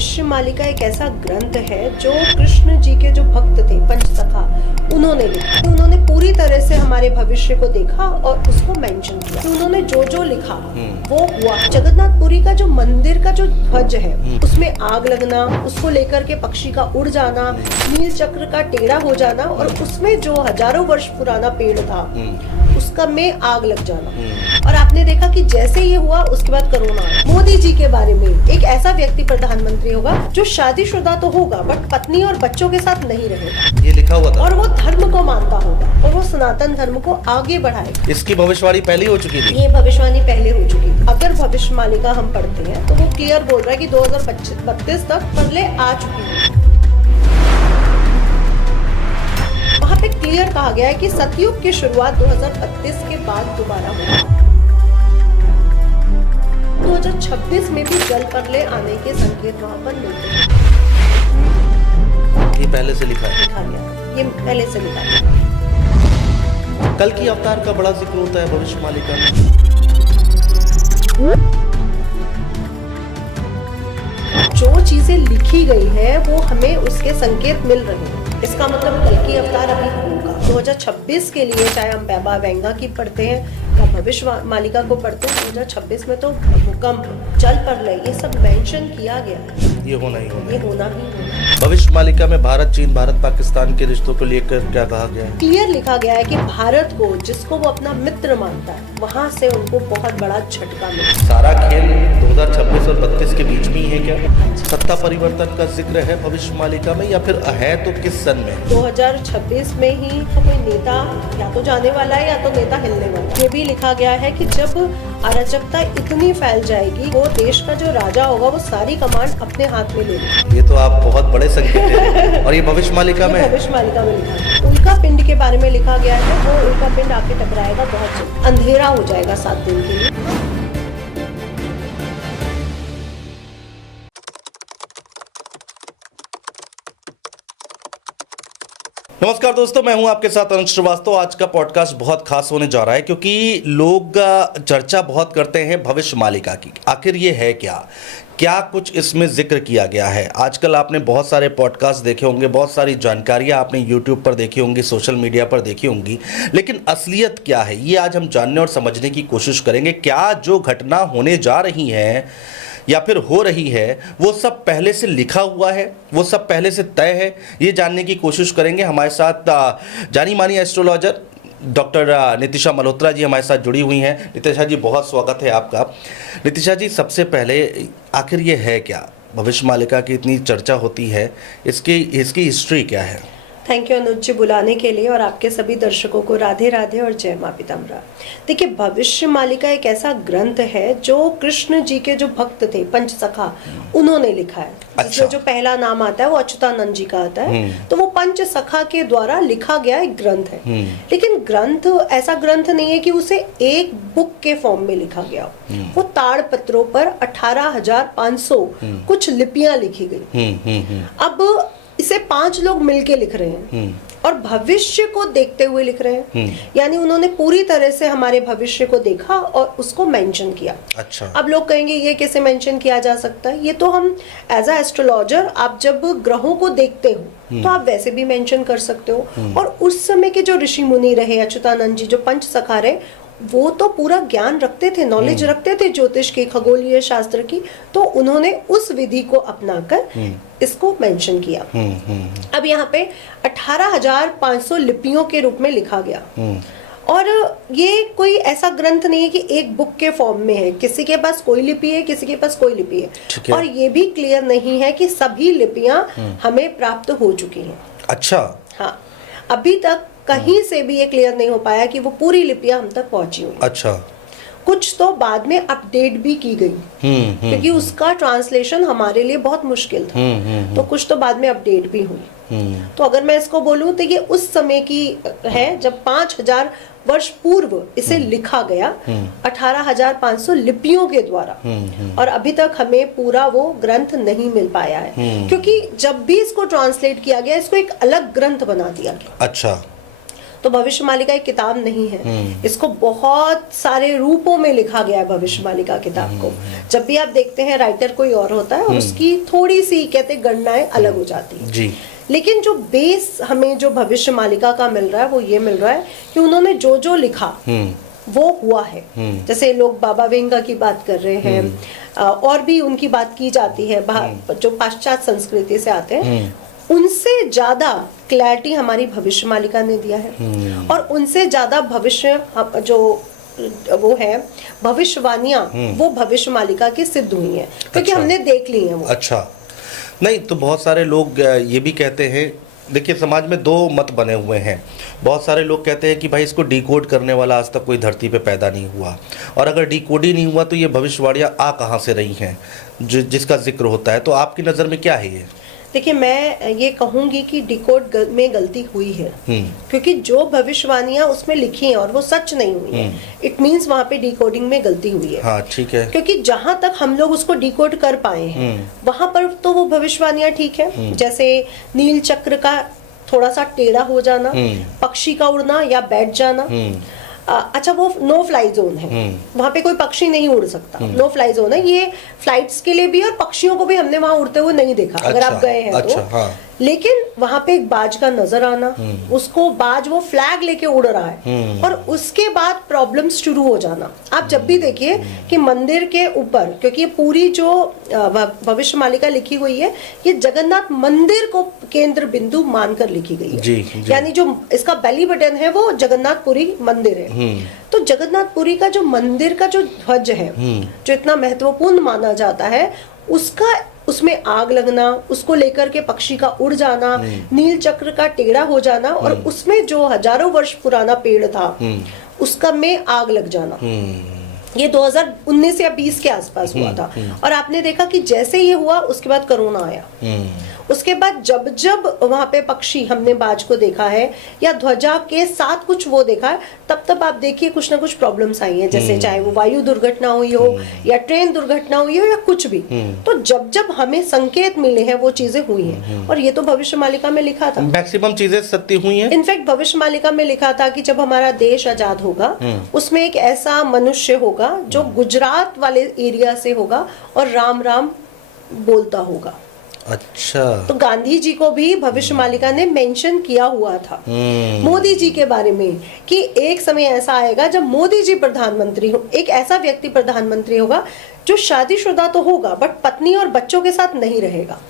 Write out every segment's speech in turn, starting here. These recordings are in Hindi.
भविष्य मालिका एक ऐसा ग्रंथ है जो कृष्ण जी के जो भक्त थे पंचसखा उन्होंने लिखा। उन्होंने पूरी तरह से हमारे भविष्य को देखा और उसको मेंशन किया। उन्होंने जो जो लिखा वो हुआ। जगन्नाथपुरी का जो मंदिर का जो ध्वज है उसमें आग लगना, उसको लेकर के पक्षी का उड़ जाना, नील चक्र का टेढ़ा हो जाना और उसमें जो हजारों वर्ष पुराना पेड़ था उसका में आग लग जाना। और आपने देखा कि जैसे ये हुआ उसके बाद कोरोना आया। मोदी जी के बारे में एक ऐसा व्यक्ति प्रधानमंत्री होगा जो शादीशुदा तो होगा बट पत्नी और बच्चों के साथ नहीं रहेगा, ये लिखा हुआ था। और वो धर्म को मानता होगा और वो सनातन धर्म को आगे बढ़ाएगा। इसकी भविष्यवाणी पहले ही हो चुकी थी। ये भविष्यवाणी पहले हो चुकी थी। अगर भविष्य मालिका हम पढ़ते हैं तो वो क्लियर बोल रहा है कि 2032 तक पहले आ चुकी है। वहाँ पे क्लियर कहा गया है कि सतयुग की शुरुआत 2032 के बाद दोबारा होगी। 2026 में भी जल प्रलय आने के संकेत वहाँ पर मिलते हैं। ये पहले से लिखा है। लिखा गया, ये पहले से लिखा गया। कल की अवतार का बड़ा जिक्र होता है भविष्य मालिका में। जो चीजें लिखी गई है वो हमें उसके संकेत मिल रहे हैं। इसका मतलब कल की अवतार अभी होगा। 2026 के लिए चाहे हम बैबा वेंगा की पढ़ते हैं या भविष्य मालिका को पढ़ते हैं, 2026 में तो भूकंप, जल प्रलय ये सब मेंशन किया गया है। ये होना ही होना। ये होना ही होना। भविष्य मालिका में भारत चीन, भारत पाकिस्तान के रिश्तों को लेकर क्या कहा गया है? क्लियर लिखा गया है कि भारत को जिसको वो अपना मित्र मानता है वहाँ से उनको बहुत बड़ा झटका मिला। सारा खेल 2026 और 32 के बीच में ही है क्या? सत्ता परिवर्तन का जिक्र है भविष्य मालिका में या फिर है तो किस सन में? 2026 में ही तो कोई नेता या तो जाने वाला है या तो नेता हिलने वाला है। ये भी लिखा गया है कि जब अराजकता इतनी फैल जाएगी वो देश का जो राजा होगा वो सारी कमांड अपने हाथ में ले लेगा। ये तो आप बहुत बड़े संकेत हैं। और ये भविष्य मालिका में भविष्य मालिका में लिखा है। उल्का पिंड के बारे में लिखा गया है। वो उल्का पिंड आके टकराएगा, बहुत जल्द अंधेरा हो जाएगा 7 दिन के लिए। नमस्कार दोस्तों, मैं हूं आपके साथ अनुज श्रीवास्तव। आज का पॉडकास्ट बहुत खास होने जा रहा है क्योंकि लोग चर्चा बहुत करते हैं भविष्य मालिका की। आखिर ये है क्या कुछ इसमें जिक्र किया गया है? आजकल आपने बहुत सारे पॉडकास्ट देखे होंगे, बहुत सारी जानकारियां आपने यूट्यूब पर देखी होंगी, सोशल मीडिया पर देखी होंगी, लेकिन असलियत क्या है ये आज हम जानने और समझने की कोशिश करेंगे। क्या जो घटना होने जा रही है या फिर हो रही है वो सब पहले से लिखा हुआ है, वो सब पहले से तय है, ये जानने की कोशिश करेंगे। हमारे साथ जानी मानी एस्ट्रोलॉजर डॉक्टर नितिशा मल्होत्रा जी हमारे साथ जुड़ी हुई हैं। नितिशा जी, बहुत स्वागत है आपका। नितिशा जी, सबसे पहले आखिर ये है क्या? भविष्य मालिका की इतनी चर्चा होती है, इसकी हिस्ट्री क्या है? थैंक यू अनुज जी बुलाने के लिए और आपके सभी दर्शकों को राधे राधे और जय माँ पीताम्बरा। देखिए, भविष्य मालिका एक ऐसा ग्रंथ है जो कृष्ण जी के जो भक्त थे पंचसखा उन्होंने लिखा है। जिसमें जो पहला नाम आता है वो अच्युतानंद जी का आता है। तो वो पंचसखा के द्वारा लिखा गया एक ग्रंथ है। लेकिन ग्रंथ ऐसा ग्रंथ नहीं है कि उसे एक बुक के फॉर्म में लिखा गया हो। वो ताड़ पत्रों पर 18,500 कुछ लिपियां लिखी गई। अब इसे 5 लोग मिलके लिख रहे हैं और भविष्य को देखते हुए लिख रहे हैं। यानी उन्होंने पूरी तरह से हमारे भविष्य को देखा और उसको मेंशन किया। अच्छा। अब लोग कहेंगे ये कैसे मेंशन किया जा सकता है? ये तो हम एज अ एस्ट्रोलॉजर, आप जब ग्रहों को देखते हो तो आप वैसे भी मेंशन कर सकते हो। और उस समय के जो ऋषि मुनि रहे, अच्युतानंद जी जो पंचसखा रहे, वो तो पूरा ज्ञान रखते थे, नॉलेज रखते थे ज्योतिष की, खगोलीय शास्त्र की। तो उन्होंने उस विधि को अपनाकर इसको मेंशन किया। अब यहाँ पे 18,500 लिपियों के रूप में लिखा गया। और ये कोई ऐसा ग्रंथ नहीं है कि एक बुक के फॉर्म में है। किसी के पास कोई लिपि है, किसी के पास कोई लिपि है। और ये भी क्लियर नहीं है कि सभी लिपियां हमें प्राप्त हो चुकी हैं। अच्छा। हाँ, अभी तक कहीं से भी ये क्लियर नहीं हो पाया कि वो पूरी लिपियां हम तक पहुंची हुई। अच्छा। कुछ तो बाद में अपडेट भी की गई क्योंकि उसका ट्रांसलेशन हमारे लिए बहुत मुश्किल था। तो कुछ तो बाद में अपडेट भी हुई। तो अगर मैं इसको बोलूं तो ये उस समय की है जब 5,000 वर्ष पूर्व इसे लिखा गया 18,500 लिपियों के द्वारा। और अभी तक हमें पूरा वो ग्रंथ नहीं मिल पाया है क्योंकि जब भी इसको ट्रांसलेट किया गया इसको एक अलग ग्रंथ बना दिया गया। अच्छा। तो भविष्य मालिका एक किताब नहीं है, इसको बहुत सारे रूपों में लिखा गया है भविष्य मालिका किताब को। जब भी आप देखते हैं राइटर कोई और होता है, उसकी थोड़ी सी कहते गणनाएं अलग हो जाती है जी। लेकिन जो बेस हमें जो भविष्य मालिका का मिल रहा है वो ये मिल रहा है कि उन्होंने जो जो लिखा वो हुआ है। जैसे लोग बाबा वेंगा की बात कर रहे हैं, और भी उनकी बात की जाती है, जो पाश्चात्य संस्कृति से आते हैं, उनसे ज्यादा क्लैरिटी हमारी भविष्य मालिका ने दिया है। और उनसे ज्यादा भविष्य जो वो है भविष्यवाणियां, वो भविष्य मालिका की सिद्ध हुई है, क्योंकि हमने देख ली है वो। अच्छा, नहीं तो बहुत सारे लोग ये भी कहते हैं, देखिए समाज में दो मत बने हुए हैं। बहुत सारे लोग कहते हैं कि भाई इसको डिकोड करने वाला आज तक कोई धरती पे पैदा नहीं हुआ, और अगर डिकोड ही नहीं हुआ तो ये भविष्यवाणियाँ आ कहाँ से रही हैं जिसका जिक्र होता है। तो आपकी नज़र में क्या है ये? देखिए, मैं ये कहूंगी कि डिकोड में गलती हुई है, क्योंकि जो भविष्यवाणियां उसमें लिखी हैं और वो सच नहीं हुई है, इट मींस वहां पे डिकोडिंग में गलती हुई है। हाँ, ठीक है। क्योंकि जहां तक हम लोग उसको डिकोड कर पाए हैं वहां पर तो वो भविष्यवाणियां ठीक है। जैसे नील चक्र का थोड़ा सा टेढ़ा हो जाना, पक्षी का उड़ना या बैठ जाना, अच्छा वो नो फ्लाई जोन है, वहां पे कोई पक्षी नहीं उड़ सकता, नो फ्लाई जोन है। ये फ्लाइट्स के लिए भी और पक्षियों को भी हमने वहां उड़ते हुए नहीं देखा। अगर आप गए हैं तो हाँ। लेकिन वहां पे एक बाज का नजर आना, उसको बाज वो फ्लैग लेके उड़ रहा है, और उसके बाद प्रॉब्लम्स शुरू हो जाना। आप जब भी देखिए कि मंदिर के ऊपर, क्योंकि ये पूरी जो भविष्य मालिका लिखी हुई है, ये जगन्नाथ मंदिर को केंद्र बिंदु मानकर लिखी गई है। जी। यानी जो इसका बेली बटन है वो जगन्नाथपुरी मंदिर है। तो जगन्नाथपुरी का जो मंदिर का जो ध्वज है, जो इतना महत्वपूर्ण माना जाता है, उसमें आग लगना, उसको लेकर के पक्षी का उड़ जाना, नील चक्र का टेढ़ा हो जाना, और उसमें जो हजारों वर्ष पुराना पेड़ था उसका में आग लग जाना, ये 2019 या 20 के आसपास हुआ था। और आपने देखा कि जैसे ये हुआ उसके बाद कोरोना आया। उसके बाद जब जब वहां पे पक्षी हमने बाज को देखा है या ध्वजा के साथ कुछ वो देखा है, तब तब आप देखिए कुछ ना कुछ प्रॉब्लम्स आई हैं, जैसे चाहे वो वायु दुर्घटना हुई हो या ट्रेन दुर्घटना हुई हो या कुछ भी। तो जब जब हमें संकेत मिले हैं वो चीजें हुई हैं, और ये तो भविष्य मालिका में लिखा था। मैक्सिमम चीजें सत्य हुई हैं। इनफैक्ट भविष्य मालिका में लिखा था कि जब हमारा देश आजाद होगा उसमें एक ऐसा मनुष्य होगा जो गुजरात वाले एरिया से होगा और राम राम बोलता होगा। अच्छा, तो गांधी जी को भी भविष्य मालिका ने मेंशन किया हुआ था मोदी जी के बारे में, कि एक समय ऐसा आएगा जब मोदी जी प्रधानमंत्री हो, एक ऐसा व्यक्ति प्रधानमंत्री होगा जो शादीशुदा तो होगा बट पत्नी और बच्चों के साथ नहीं रहेगा।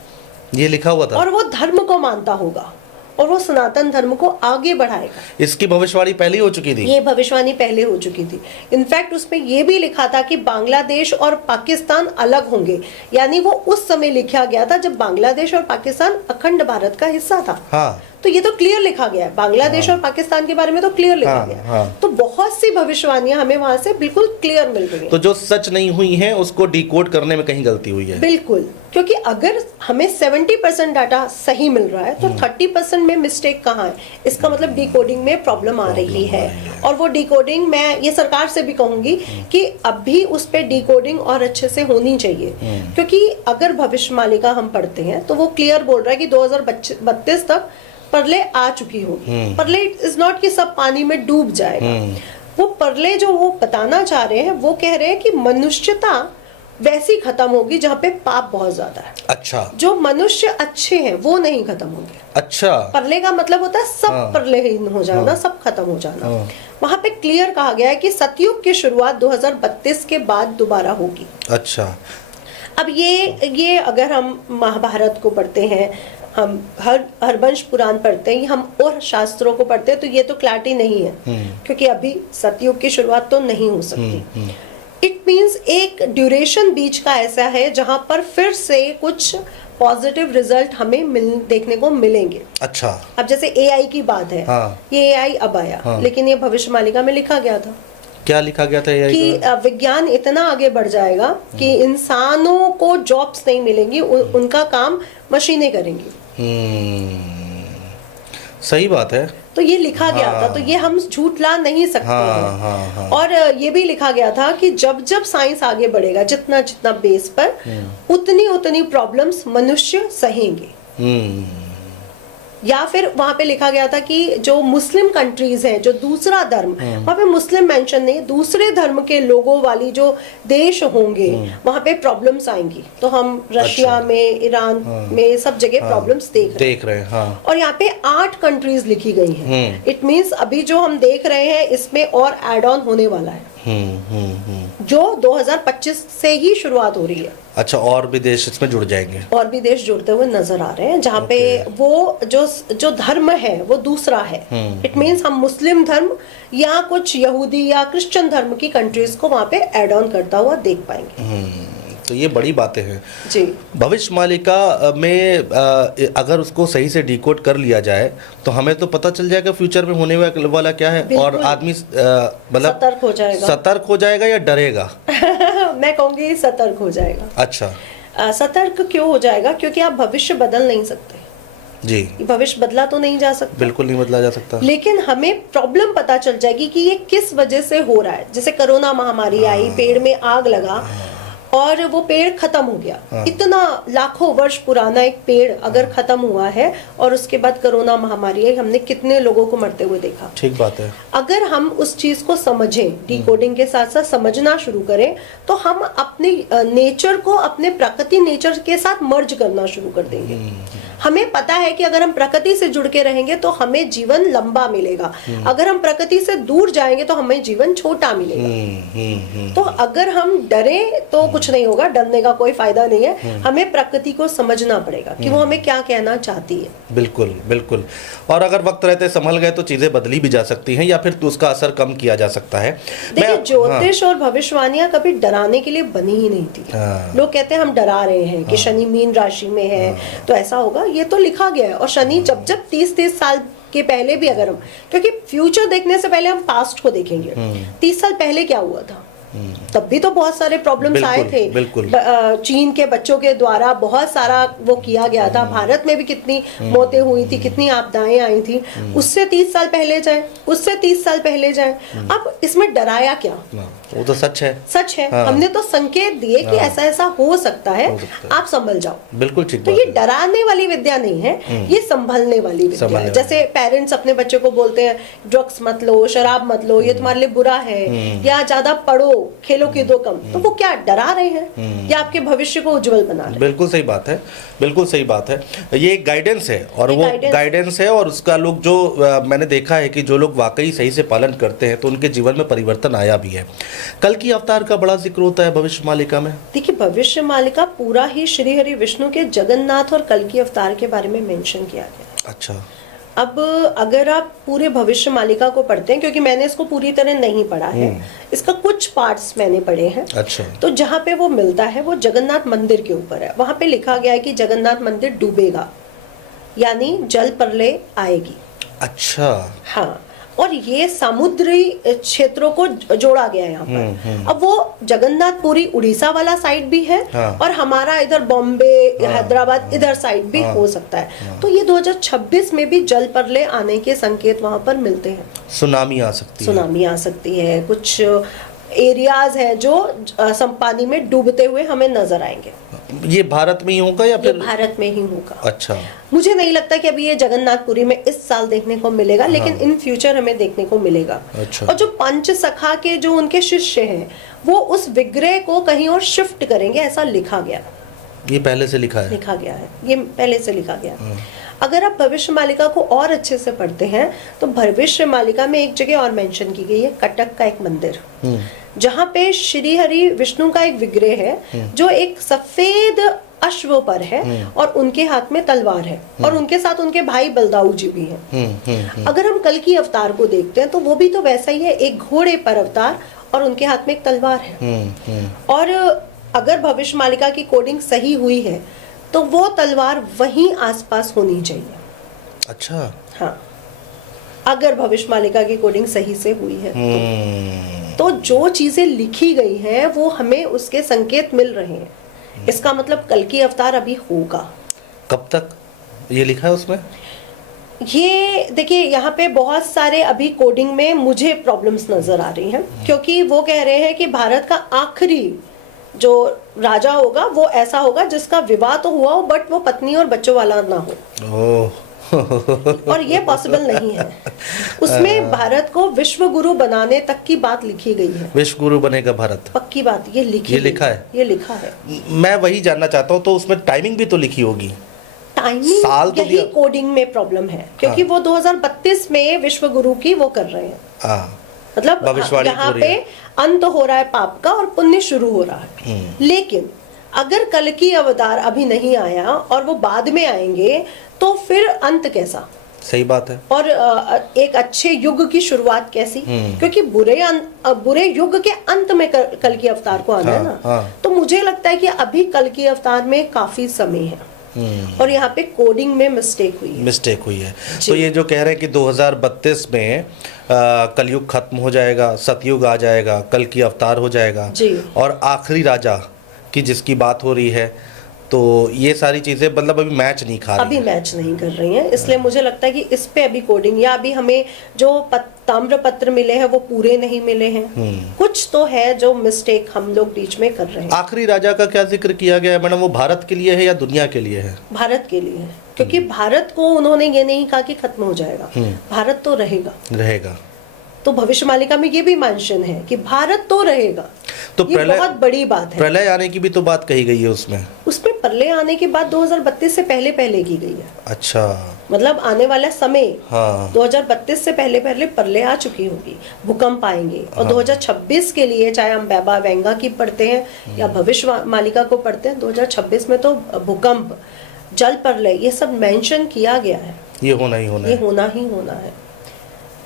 ये लिखा हुआ था। और वो धर्म को मानता होगा और वो सनातन धर्म को आगे बढ़ाएगा। इसकी भविष्यवाणी पहले हो चुकी थी। ये भविष्यवाणी पहले हो चुकी थी। इनफैक्ट उसमें ये भी लिखा था कि बांग्लादेश और पाकिस्तान अलग होंगे, यानी वो उस समय लिखा गया था जब बांग्लादेश और पाकिस्तान अखंड भारत का हिस्सा था। हाँ। तो ये तो क्लियर लिखा गया है, बांग्लादेश और पाकिस्तान के बारे में तो क्लियर लिखा गया है। तो बहुत सी भविष्यवाणियां हमें वहां से बिल्कुल क्लियर मिल रही है। तो जो सच नहीं हुई है उसको डिकोड करने में कहीं गलती हुई है। बिल्कुल, क्योंकि अगर हमें 70% डाटा सही मिल रहा है तो 30% में मिस्टेक कहाँ है, इसका मतलब डिकोडिंग में प्रॉब्लम आ रही है। और वो डिकोडिंग मैं ये सरकार से भी कहूंगी कि अभी उस पर डिकोडिंग और अच्छे से होनी चाहिए, क्योंकि अगर भविष्य मालिका हम पढ़ते हैं तो वो क्लियर बोल रहा है कि 2032 तक प्रलय आ चुकी होगी। प्रलय इज नॉट कि सब पानी में डूब जाएगा। वो प्रलय जो वो बताना चाह रहे हैं, वो कह रहे हैं कि मनुष्यता वैसी खत्म होगी जहाँ पे पाप बहुत ज्यादा है। अच्छा, जो मनुष्य अच्छे हैं वो नहीं खत्म होंगे। अच्छा, प्रलय का मतलब होता है सब प्रलयहीन हो जाना, सब खत्म हो जाना। वहां पे क्लियर कहा गया है कि सतयुग की शुरुआत 2032 के बाद दोबारा होगी। अच्छा, अब ये अगर हम महाभारत को पढ़ते हैं, हम हरवंश पुराण पढ़ते हैं, हम और शास्त्रों को पढ़ते हैं, तो ये तो क्लैरिटी नहीं है, क्योंकि अभी सतयुग की शुरुआत तो नहीं हो सकती। इट मीन्स एक ड्यूरेशन बीच का ऐसा है जहां पर फिर से कुछ पॉजिटिव रिजल्ट हमें देखने को मिलेंगे। अच्छा, अब जैसे एआई की बात है, ये एआई अब आया, लेकिन ये भविष्य मालिका में लिखा गया था। क्या लिखा गया था एआई कि विज्ञान इतना आगे बढ़ जाएगा कि इंसानों को जॉब्स नहीं मिलेंगी, उनका काम मशीनें करेंगी। सही बात है। तो ये लिखा गया था, तो ये हम झूठला नहीं सकते हैं। और ये भी लिखा गया था कि जब जब साइंस आगे बढ़ेगा, जितना जितना बेस पर, उतनी उतनी प्रॉब्लम्स मनुष्य सहेंगे। या फिर वहां पे लिखा गया था कि जो मुस्लिम कंट्रीज हैं, जो दूसरा धर्म, वहां पे मुस्लिम मेंशन नहीं, दूसरे धर्म के लोगों वाली जो देश होंगे वहां पे प्रॉब्लम्स आएंगी। तो हम रशिया में, ईरान में सब जगह प्रॉब्लम्स देख रहे हैं। हाँ। और यहाँ पे 8 कंट्रीज लिखी गई हैं। इट मींस अभी जो हम देख रहे हैं इसमें और एड ऑन होने वाला है, जो 2025 से ही शुरुआत हो रही है। अच्छा, और भी देश इसमें जुड़ जाएंगे? और भी देश जुड़ते हुए नजर आ रहे हैं, जहाँ पे वो जो धर्म है वो दूसरा है। इट मींस हम मुस्लिम धर्म या कुछ यहूदी या क्रिश्चियन धर्म की कंट्रीज को वहाँ पे एड ऑन करता हुआ देख पाएंगे। तो ये बड़ी बातें हैं जी। भविष्य मालिका में अगर उसको सही से डिकोड कर लिया जाए तो हमें तो पता चल जाएगा फ्यूचर में होने वाला क्या है, और आदमी मतलब सतर्क हो जाएगा या डरेगा? मैं कहूँगी सतर्क हो जाएगा। अच्छा, सतर्क क्यों हो जाएगा? क्योंकि आप भविष्य बदल नहीं सकते जी। भविष्य बदला तो नहीं जा सकता, बिल्कुल नहीं बदला जा सकता, लेकिन हमें प्रॉब्लम पता चल जाएगी कि ये किस वजह से हो रहा है। जैसे कोरोना महामारी आई, पेड़ में आग लगा और वो पेड़ खत्म हो गया। इतना लाखों वर्ष पुराना एक पेड़ अगर खत्म हुआ है और उसके बाद कोरोना महामारी आई, हमने कितने लोगों को मरते हुए देखा। ठीक बात है। अगर हम उस चीज को समझें, डिकोडिंग के साथ साथ समझना शुरू करें, तो हम अपने नेचर को, अपने प्रकृति नेचर के साथ मर्ज करना शुरू कर देंगे। हमें पता है कि अगर हम प्रकृति से जुड़ के रहेंगे तो हमें जीवन लंबा मिलेगा, अगर हम प्रकृति से दूर जाएंगे तो हमें जीवन छोटा मिलेगा। तो अगर हम डरे तो कुछ नहीं होगा, डरने का कोई फायदा नहीं है। हमें प्रकृति को समझना पड़ेगा कि वो हमें क्या कहना चाहती है। बिल्कुल बिल्कुल। और अगर वक्त रहते संभल गए तो चीजें बदली भी जा सकती हैं या फिर तो उसका असर कम किया जा सकता है। देखिए, ज्योतिष और भविष्यवाणियां कभी डराने के लिए बनी ही नहीं थी। लोग कहते हैं हम डरा रहे हैं कि शनि मीन राशि में है तो ऐसा होगा, ये तो लिखा गया है। और शनि जब 30 साल के पहले भी अगर हम, क्योंकि फ्यूचर देखने से पहले हम पास्ट को देखेंगे, 30 साल पहले क्या हुआ था, तब भी तो बहुत सारे प्रॉब्लम्स आए थे। चीन के बच्चों के द्वारा बहुत सारा वो किया गया था, भारत में भी कितनी मौतें हुई थी, कितनी आपदाएं आई थी। उससे 30 साल पहले जाए, उससे 30 साल पहले जाए। अब इसमें डराया क्या, वो तो सच है, सच है। हमने तो संकेत दिए कि ऐसा ऐसा हो सकता है, आप संभल जाओ। बिल्कुल ठीक। तो ये डराने वाली विद्या नहीं है, ये संभलने वाली विद्या है। जैसे पेरेंट्स अपने बच्चे को बोलते हैं ड्रग्स मत लो, शराब मत लो, ये तुम्हारे लिए बुरा है, या ज्यादा पढ़ो, खेलो कूदो कम। तो वो क्या डरा रहे हैं या आपके भविष्य को उज्जवल बना रहे हैं? बिल्कुल सही बात है, बिल्कुल सही बात है। ये एक गाइडेंस है, और वो गाइडेंस है, और उसका लोग जो मैंने देखा है कि जो लोग वाकई सही से पालन करते हैं तो उनके जीवन में परिवर्तन आया भी है। कल की अवतार का बड़ा जिक्र होता है भविष्य मालिका में। देखिए, भविष्य मालिका पूरा ही श्री हरि विष्णु के जगन्नाथ और कल की अवतार के बारे में मेंशन किया गया। अच्छा। अब अगर आप पूरे भविष्य मालिका को पढ़ते हैं, क्योंकि मैंने इसको पूरी तरह नहीं पढ़ा है, इसका कुछ पार्ट्स मैंने पढ़े हैं। अच्छा। तो जहाँ पे वो मिलता है वो जगन्नाथ मंदिर के ऊपर है। वहां पे लिखा गया है कि जगन्नाथ मंदिर डूबेगा, यानी जल प्रलय आएगी। अच्छा। हाँ, और ये समुद्री क्षेत्रों को जोड़ा गया है यहाँ पर। अब वो जगन्नाथपुरी उड़ीसा वाला साइड भी है, और हमारा इधर बॉम्बे, हैदराबाद इधर साइड भी हो सकता है। तो ये 2026 में भी जल प्रलय आने के संकेत वहां पर मिलते हैं। सुनामी आ सकती है, कुछ एरियाज हैं जो पानी में डूबते हुए हमें नजर आएंगे। ये भारत में ही होगा या फिर? भारत में ही होगा। अच्छा। मुझे नहीं लगता कि अभी ये जगन्नाथपुरी में इस साल देखने को मिलेगा, लेकिन इन फ्यूचर हमें देखने को मिलेगा। अच्छा। और जो पंच सखा के जो उनके शिष्य हैं वो उस विग्रह को कहीं और शिफ्ट करेंगे, ऐसा लिखा गया। ये पहले से लिखा गया है, ये पहले से लिखा गया। अगर आप भविष्य मालिका को और अच्छे से पढ़ते हैं तो भविष्य मालिका में एक जगह और मेंशन की गई है, कटक का एक मंदिर, जहाँ पे श्री हरि विष्णु का एक विग्रह है जो एक सफेद अश्व पर है और उनके हाथ में तलवार है, और उनके साथ उनके भाई बलदाऊ जी भी हैं। अगर हम कल की अवतार को देखते हैं तो वो भी तो वैसा ही है, एक घोड़े पर अवतार और उनके हाथ में एक तलवार है। और अगर भविष्य मालिका की कोडिंग सही हुई है तो वो तलवार वहीं आसपास होनी चाहिए। अच्छा। हाँ, अगर भविष्य मालिका की कोडिंग सही से हुई है तो जो चीजें लिखी गई हैं वो हमें उसके संकेत मिल रहे हैं। इसका मतलब कल की अवतार अभी होगा। कब तक ये लिखा है उसमें? ये देखिए, यहाँ पे बहुत सारे अभी कोडिंग में मुझे प्रॉब्लम्स नजर आ रही हैं, क्योंकि वो कह रहे हैं कि भारत का आखिरी जो राजा होगा वो ऐसा होगा जिसका विवाह तो हुआ हो बट वो पत्नी और बच्चों वाला ना हो। और ये पॉसिबल नहीं है। उसमें भारत को विश्व गुरु बनाने तक की बात लिखी गई है। विश्व गुरु बनेगा भारत, पक्की बात, ये लिखी ये गई लिखा है? ये लिखा है। मैं वही जानना चाहता हूँ, तो उसमें टाइमिंग भी तो लिखी होगी। टाइमिंग साल तो यही दिया। कोडिंग में प्रॉब्लम है, क्योंकि वो 2032 में विश्व गुरु की वो कर रहे हैं, हाँ, मतलब भविष्यवाणी यहाँ हो रही पे है। अंत हो रहा है पाप का और पुण्य शुरू हो रहा है। लेकिन अगर कल की अवतार अभी नहीं आया और वो बाद में आएंगे तो फिर अंत कैसा, सही बात है। और एक अच्छे युग की शुरुआत कैसी, क्योंकि बुरे युग के अंत में कल की अवतार को आना है ना। हाँ। तो मुझे लगता है कि अभी कल की अवतार में काफी समय है और यहाँ पे कोडिंग में मिस्टेक हुई है। तो ये जो कह रहे हैं कि 2032 में कलयुग खत्म हो जाएगा, सतयुग आ जाएगा, कल की अवतार हो जाएगा जी। और आखिरी राजा की जिसकी बात हो रही है, तो ये सारी चीजें मतलब अभी मैच नहीं खा रही अभी हैं। मैच नहीं कर रही हैं, इसलिए मुझे लगता है कि इस पे अभी कोडिंग, या अभी हमें जो ताम्र पत्र मिले हैं वो पूरे नहीं मिले हैं। कुछ तो है जो मिस्टेक हम लोग बीच में कर रहे हैं। आखिरी राजा का क्या जिक्र किया गया है मैडम, वो भारत के लिए है या दुनिया के लिए है? भारत के लिए है, क्योंकि भारत को उन्होंने ये नहीं कहा कि खत्म हो जाएगा, भारत तो रहेगा। तो भविष्य मालिका में ये भी मेंशन है कि भारत तो रहेगा। तो ये बहुत बड़ी बात है। प्रलय आने की भी तो बात कही गई है उसमें प्रलय आने की बात 2032 से पहले की गई है। अच्छा, मतलब आने वाला समय, हाँ। 2032 से पहले प्रलय आ चुकी होगी, भूकंप आएंगे। और 2026 के लिए चाहे हम बैबा वेंगा की पढ़ते हैं या भविष्य मालिका को पढ़ते हैं, 2026 में तो भूकंप, जल प्रलय, ये सब मेंशन किया गया है। ये होना ही होना है।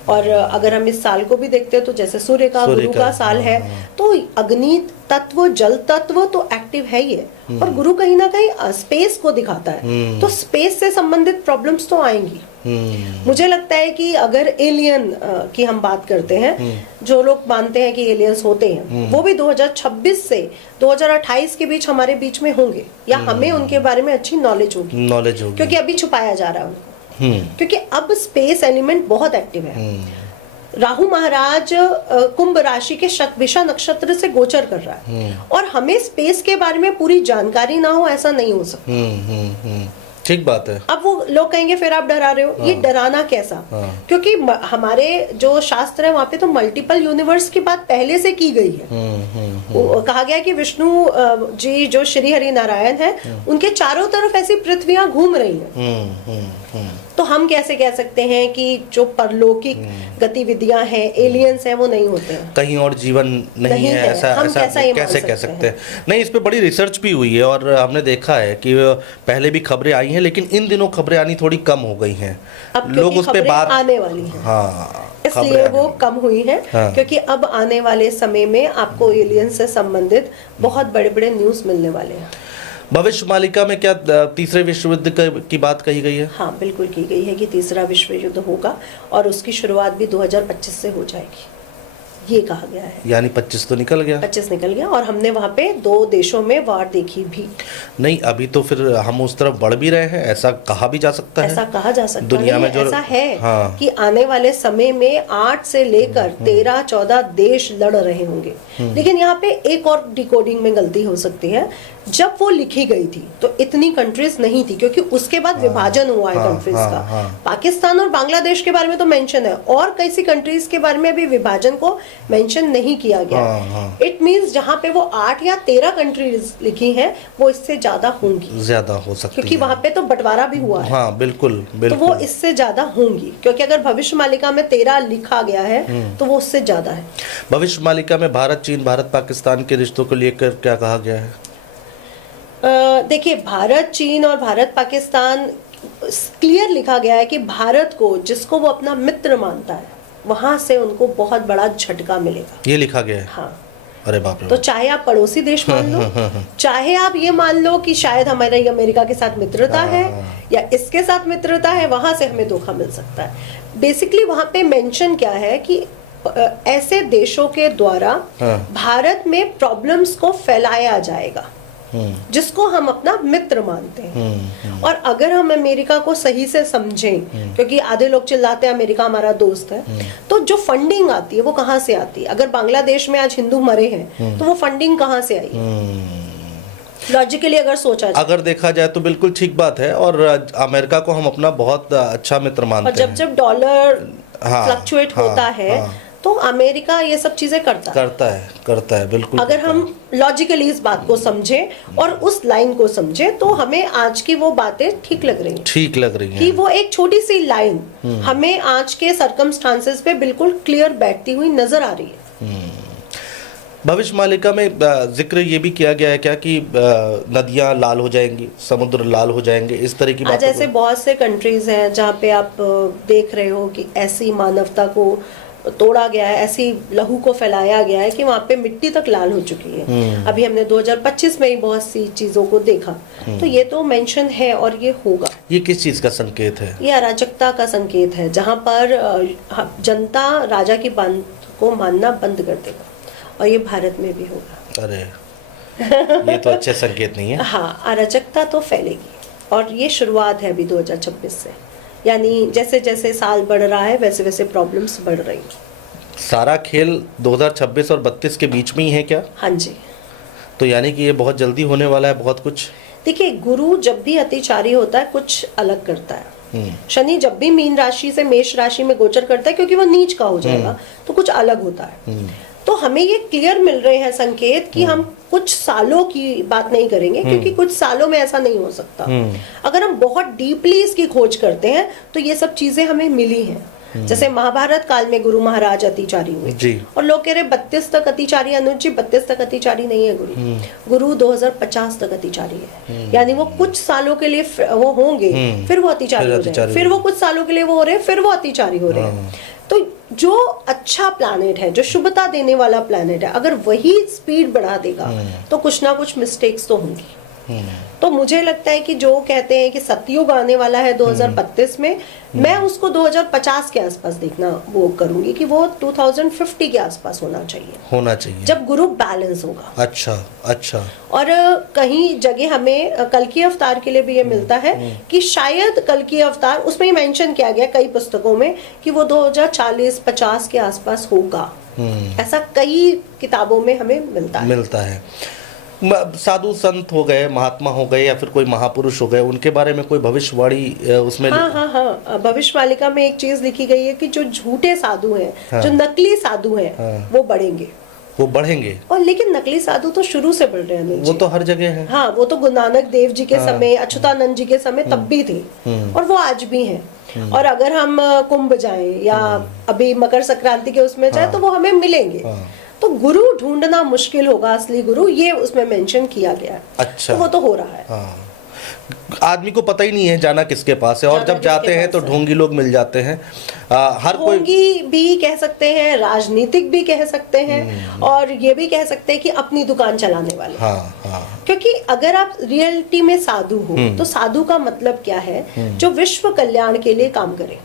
और अगर हम इस साल को भी देखते हैं तो जैसे सूर्य का गुरु का साल है, तो अग्नि तत्व, जल तत्व तो एक्टिव है ही है। और गुरु कहीं ना कहीं स्पेस को दिखाता है, तो स्पेस से संबंधित प्रॉब्लम्स तो आएंगी। मुझे लगता है कि अगर एलियन की हम बात करते हैं, जो लोग मानते हैं कि एलियंस होते हैं, वो भी 2026 से 2028 के बीच हमारे बीच में होंगे, या हमें उनके बारे में अच्छी नॉलेज होगी, क्योंकि अभी छुपाया जा रहा है उनको। क्योंकि अब स्पेस एलिमेंट बहुत एक्टिव है। राहु महाराज कुंभ राशि के शतभिषा नक्षत्र से गोचर कर रहा है, और हमें स्पेस के बारे में पूरी जानकारी ना हो ऐसा नहीं हो सकता। ठीक बात है। अब वो लोग कहेंगे फिर आप डरा रहे हो, ये डराना कैसा? क्योंकि हमारे जो शास्त्र है वहाँ पे तो मल्टीपल यूनिवर्स की बात पहले से की गई है। कहा गया कि विष्णु जी जो श्री हरि नारायण है, उनके चारों तरफ ऐसी पृथ्वियां घूम रही हैं। तो हम कैसे कह सकते हैं कि जो परलौकिक गतिविधियां हैं, एलियंस हैं, वो नहीं होते हैं, कहीं और जीवन नहीं है, ऐसा कैसे कह सकते हैं? नहीं, इस पे बड़ी रिसर्च भी हुई है और हमने देखा है कि पहले भी खबरें आई हैं, लेकिन इन दिनों खबरें आनी थोड़ी कम हो गई हैं। अब लोग उस पे बात आने वाली है, हाँ, इसलिए वो कम हुई है। हाँ। क्योंकि अब आने वाले समय में आपको एलियंस से संबंधित बहुत बड़े बड़े न्यूज मिलने वाले हैं। भविष्य मालिका में क्या तीसरे विश्व युद्ध की बात कही गई है? हाँ, बिल्कुल की गई है कि तीसरा विश्व युद्ध होगा और उसकी शुरुआत भी 2025 से हो जाएगी, ये कहा गया है। यानी 25 तो निकल गया। 25 निकल गया, और हमने वहाँ पे 2 देशों में वार देखी भी नहीं। अभी तो फिर हम उस तरफ बढ़ भी रहे हैं, ऐसा कहा भी जा सकता है। ऐसा कहा जा सकता है दुनिया में जो ऐसा है, हाँ। कि आने वाले समय में 8 से लेकर 13-14 देश लड़ रहे होंगे। लेकिन यहाँ पे एक और डिकोडिंग में गलती हो सकती है। जब वो लिखी गई थी तो इतनी कंट्रीज नहीं थी, क्योंकि उसके बाद विभाजन हुआ है कंट्रीज का। पाकिस्तान और बांग्लादेश के बारे में तो मेंशन है, और कई कंट्रीज के बारे में अभी विभाजन को मेंशन नहीं किया गया। इट मींस जहाँ पे वो 8 या 13 कंट्रीज लिखी हैं, वो इससे ज्यादा होंगी, ज्यादा हो सकती है, क्योंकि वहाँ पे तो बंटवारा भी हुआ है। हाँ, बिल्कुल। तो वो इससे ज्यादा होंगी, क्योंकि अगर भविष्य मालिका में 13 लिखा गया है तो वो उससे ज्यादा है। भविष्य मालिका में भारत चीन, भारत पाकिस्तान के रिश्तों को लेकर क्या कहा गया है? देखिए, भारत चीन और भारत पाकिस्तान क्लियर लिखा गया है कि भारत को, जिसको वो अपना मित्र मानता है, वहां से उनको बहुत बड़ा झटका मिलेगा, ये लिखा गया है। हाँ। अरे बाप रे। तो चाहे आप पड़ोसी देश मान लो, चाहे आप ये मान लो कि शायद हमारे अमेरिका के साथ मित्रता है या इसके साथ मित्रता है, वहां से हमें धोखा मिल सकता है। बेसिकली वहां पे मेंशन क्या है कि ऐसे देशों के द्वारा भारत में प्रॉब्लम्स को फैलाया जाएगा जिसको हम अपना मित्र मानते हैं। और अगर हम अमेरिका को सही से समझें, क्योंकि आधे लोग चिल्लाते हैं अमेरिका हमारा दोस्त है, तो जो फंडिंग आती है वो कहाँ से आती है? अगर बांग्लादेश में आज हिंदू मरे हैं तो वो फंडिंग कहाँ से आई? लॉजिकली अगर सोचा जाए, अगर देखा जाए तो बिल्कुल ठीक बात है। और अमेरिका को हम अपना बहुत अच्छा मित्र और मानते जब हैं। जब डॉलर हाँ, फ्लक्चुएट हाँ, होता है हाँ। तो अमेरिका ये सब चीजें करता है। करता है बिल्कुल। अगर करता हम लॉजिकली इस बात को समझे और उस लाइन को समझे तो हमें आज की वो बातें ठीक लग रही हैं, ठीक लग रही कि है। वो एक छोटी सी लाइन हमें आज के सरकमस्टांसेस पे बिल्कुल क्लियर बैठती हुई नजर आ रही है। भविष्य मालिका में जिक्र ये भी किया गया है क्या कि नदियां लाल हो जाएंगी, समुद्र लाल हो जाएंगे, इस तरह की आज बातें ऐसे बहुत से कंट्रीज हैं जहाँ पे आप देख रहे हो कि ऐसी मानवता को तोड़ा गया है, ऐसी लहू को फैलाया गया है कि वहाँ पे मिट्टी तक लाल हो चुकी है। अभी हमने 2025 में ही बहुत सी चीजों को देखा, तो ये तो मेंशन है और ये होगा। ये किस चीज का संकेत है? ये अराजकता का संकेत है, जहाँ पर जनता राजा की बात को मानना बंद कर देगा, और ये भारत में भी होगा। अरे ये तो अच्छे संकेत नहीं है। हाँ, अराजकता तो फैलेगी, और ये शुरुआत है अभी 2026 से। यानी जैसे जैसे साल बढ़ रहा है वैसे वैसे प्रॉब्लम्स बढ़ रही हैं। सारा खेल 2026 और 32 के बीच में ही है क्या? हाँ जी। तो यानी कि ये बहुत जल्दी होने वाला है बहुत कुछ। देखिए, गुरु जब भी अतिचारी होता है कुछ अलग करता है। शनि जब भी मीन राशि से मेष राशि में गोचर करता है, क्योंकि वो नीच का हो जाएगा, तो कुछ अलग होता है। तो हमें ये क्लियर मिल रहे हैं संकेत कि हम कुछ सालों की बात नहीं करेंगे, क्योंकि कुछ सालों में ऐसा नहीं हो सकता। अगर हम बहुत डीपली इसकी खोज करते हैं तो ये सब चीजें हमें मिली हैं। जैसे महाभारत काल में गुरु महाराज अतिचारी हुए जी। और लोग कह रहे 32 तक अतिचारी, अनुज जी 32 तक अतिचारी नहीं है गुरु 2050 तक अतिचारी है। यानी वो कुछ सालों के लिए वो होंगे, फिर वो अतिचारी हो जाएंगे, फिर वो कुछ सालों के लिए वो हो रहे हैं, फिर वो अतिचारी हो रहे हैं। तो जो अच्छा प्लैनेट है, जो शुभता देने वाला प्लैनेट है, अगर वही स्पीड बढ़ा देगा तो कुछ ना कुछ मिस्टेक्स तो होंगी। तो मुझे लगता है कि जो कहते हैं कि सतयुग आने वाला है 2032 में, मैं उसको 2050 के आसपास देखना वो करूंगी, कि वो 2050 के आसपास होना चाहिए, जब गुरु बैलेंस होगा। अच्छा। और कहीं जगह हमें कल की अवतार के लिए भी ये मिलता है कि शायद कल की अवतार, उसमें ही मेंशन किया गया कई पुस्तकों में कि वो 2040-50 के आसपास होगा। ऐसा कई किताबों में हमें मिलता है। साधु संत हो गए, महात्मा हो गए, या फिर कोई महापुरुष हो गए, उनके बारे में कोई भविष्यवाणी उसमें? हाँ, भविष्य मालिका में एक चीज लिखी गई है कि जो झूठे साधु हैं, जो नकली साधु हैं, वो बढ़ेंगे। और लेकिन नकली साधु तो शुरू से बढ़ रहे हैं, वो तो हर जगह है। हाँ, वो तो गुरु नानक देव जी के समय, अच्युतानंद जी के समय तब भी थे, और वो आज भी हैं। और अगर हम कुंभ जाएं या अभी मकर संक्रांति के उसमें जाए तो वो हमें मिलेंगे। तो गुरु ढूंढना मुश्किल होगा, असली गुरु, ये उसमें मेंशन किया गया है। अच्छा। तो वो तो हो रहा है। आदमी को पता ही नहीं है जाना किसके पास है, और जब जाते हैं तो ढोंगी लोग मिल जाते हैं। हर कोई ढोंगी भी कह सकते हैं, राजनीतिक भी कह सकते हैं, और ये भी कह सकते हैं कि अपनी दुकान चलाने वाले। क्योंकि अगर आप रियलिटी में साधु हो तो साधु का मतलब क्या है? जो विश्व कल्याण के लिए काम करे।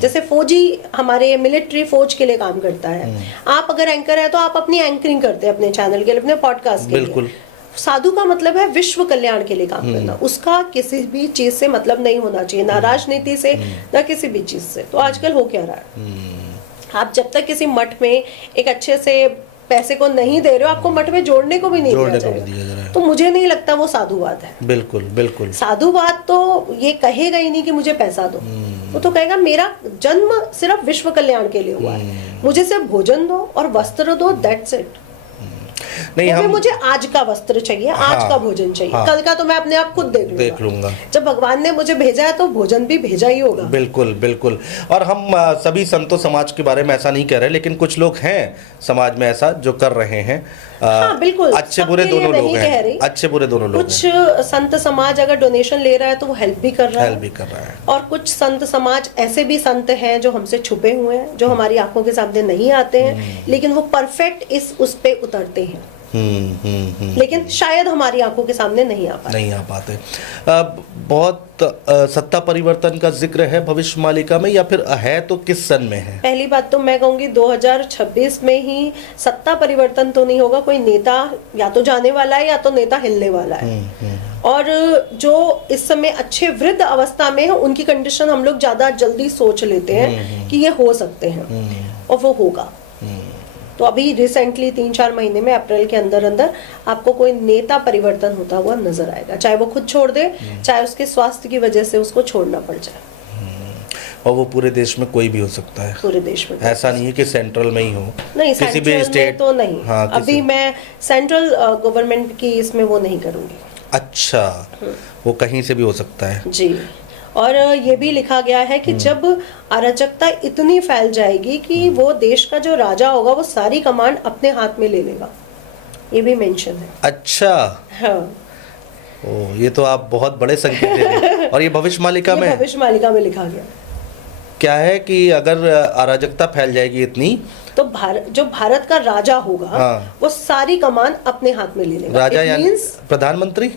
जैसे फौजी हमारे मिलिट्री फौज के लिए काम करता है। आप अगर एंकर है तो आप अपनी एंकरिंग करते हैं अपने चैनल के लिए, अपने पॉडकास्ट के लिए। साधु का मतलब है विश्व कल्याण के लिए काम करना। उसका किसी भी चीज से मतलब नहीं होना चाहिए, ना राजनीति से, ना किसी भी चीज से। तो आजकल हो क्या रहा है, आप जब तक किसी मठ में एक अच्छे से पैसे को नहीं दे रहे हो, आपको मठ में जोड़ने को भी नहीं दिया जाएगा। तो मुझे नहीं लगता वो साधुवाद है। बिल्कुल। साधुवाद तो ये कहेगा ही नहीं कि मुझे पैसा दो, वो तो कहेगा मेरा जन्म सिर्फ विश्व कल्याण के लिए हुआ है, मुझे सिर्फ भोजन दो और वस्त्र दो, दैट्स इट। नहीं, मुझे आज का वस्त्र चाहिए, आज का भोजन चाहिए, कल का तो मैं अपने आप खुद देख लूंगा। जब भगवान ने मुझे भेजा है तो भोजन भी भेजा ही होगा। बिल्कुल। और हम सभी संतों समाज के बारे में ऐसा नहीं कह रहे, लेकिन कुछ लोग हैं समाज में ऐसा जो कर रहे हैं। हाँ, बिल्कुल। अच्छे बुरे दोनों लोग हैं, अच्छे बुरे दोनों लोग हैं। कुछ संत समाज अगर डोनेशन ले रहा है तो वो हेल्प भी कर रहा है। और कुछ संत समाज ऐसे भी संत हैं जो हमसे छुपे हुए हैं, जो हमारी आंखों के सामने नहीं आते हैं, लेकिन वो परफेक्ट उस पे उतरते हैं। लेकिन शायद हमारी आंखों के सामने नहीं आ पाते। बहुत सत्ता परिवर्तन का जिक्र है भविष्य मालिका में, या फिर है तो किस सन में है? पहली बात तो मैं कहूंगी 2026 में ही सत्ता परिवर्तन तो नहीं होगा। कोई नेता या तो जाने वाला है या तो नेता हिलने वाला है। और जो इस समय अच्छे वृद्ध अवस्था में है उनकी कंडीशन हम लोग ज्यादा जल्दी सोच लेते हैं कि ये हो सकते हैं, और वो होगा। तो अभी रिसेंटली 3-4 महीने में अप्रैल के अंदर अंदर आपको कोई नेता परिवर्तन होता हुआ नजर आएगा, चाहे वो खुद छोड़ दे, चाहे उसके स्वास्थ्य की वजह से उसको छोड़ना पड़ जाए। और वो पूरे देश में कोई भी हो सकता है, पूरे देश में ऐसा नहीं है कि सेंट्रल में ही हो, नहीं, किसी भी सेंट्रल स्टेट में तो नहीं। हाँ, अभी मैं सेंट्रल गवर्नमेंट की इसमें वो नहीं करूंगी। अच्छा, वो कहीं से भी हो सकता है जी। और ये भी लिखा गया है कि जब अराजकता इतनी फैल जाएगी कि वो देश का जो राजा होगा वो सारी कमांड अपने हाथ में ले लेगा, ये भी मेंशन है। अच्छा, हाँ, ओ, ये तो आप बहुत बड़े संकेत दे रहे हैं। और ये भविष्यमालिका में, भविष्यमालिका में लिखा गया क्या है कि अगर अराजकता फैल जाएगी इतनी, तो जो भारत का राजा होगा, हाँ, वो सारी कमान अपने हाथ में ले लेगा। राजा यानी प्रधानमंत्री,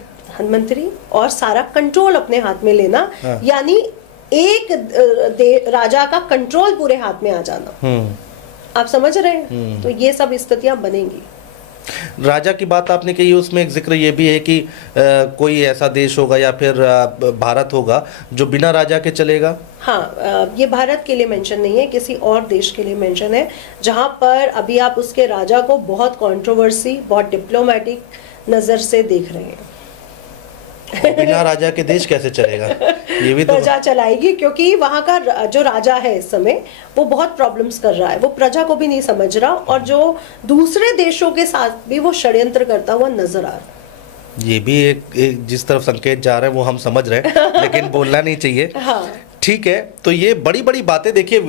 और सारा कंट्रोल अपने हाथ में लेना, हाँ, यानी एक राजा का कंट्रोल पूरे हाथ में आ जाना। आप समझ रहे हैं? तो ये सब स्थितियां बनेंगी। राजा की बात आपने कही, उसमें एक जिक्र ये भी है कि कोई ऐसा देश होगा या फिर भारत होगा जो बिना राजा के चलेगा। हाँ, ये भारत के लिए मेंशन नहीं है, किसी और देश के लिए मेंशन है, जहां पर अभी आप उसके राजा को बहुत कंट्रोवर्सी, बहुत डिप्लोमेटिक नजर से देख रहे हैं। बिना राजा के देश कैसे चलेगा, ये भी तो प्रजा चलाएगी, क्योंकि वहां का जो राजा है इस समय वो बहुत प्रॉब्लम्स कर रहा है, वो प्रजा को भी नहीं समझ रहा, और जो दूसरे देशों के साथ भी वो षड्यंत्र करता हुआ नजर आ रहा है। ये भी एक जिस तरफ संकेत जा रहे हैं वो हम समझ रहे हैं, लेकिन बोलना नहीं चाहिए। हाँ, ठीक है, तो ये बड़ी बड़ी बातें देखिए,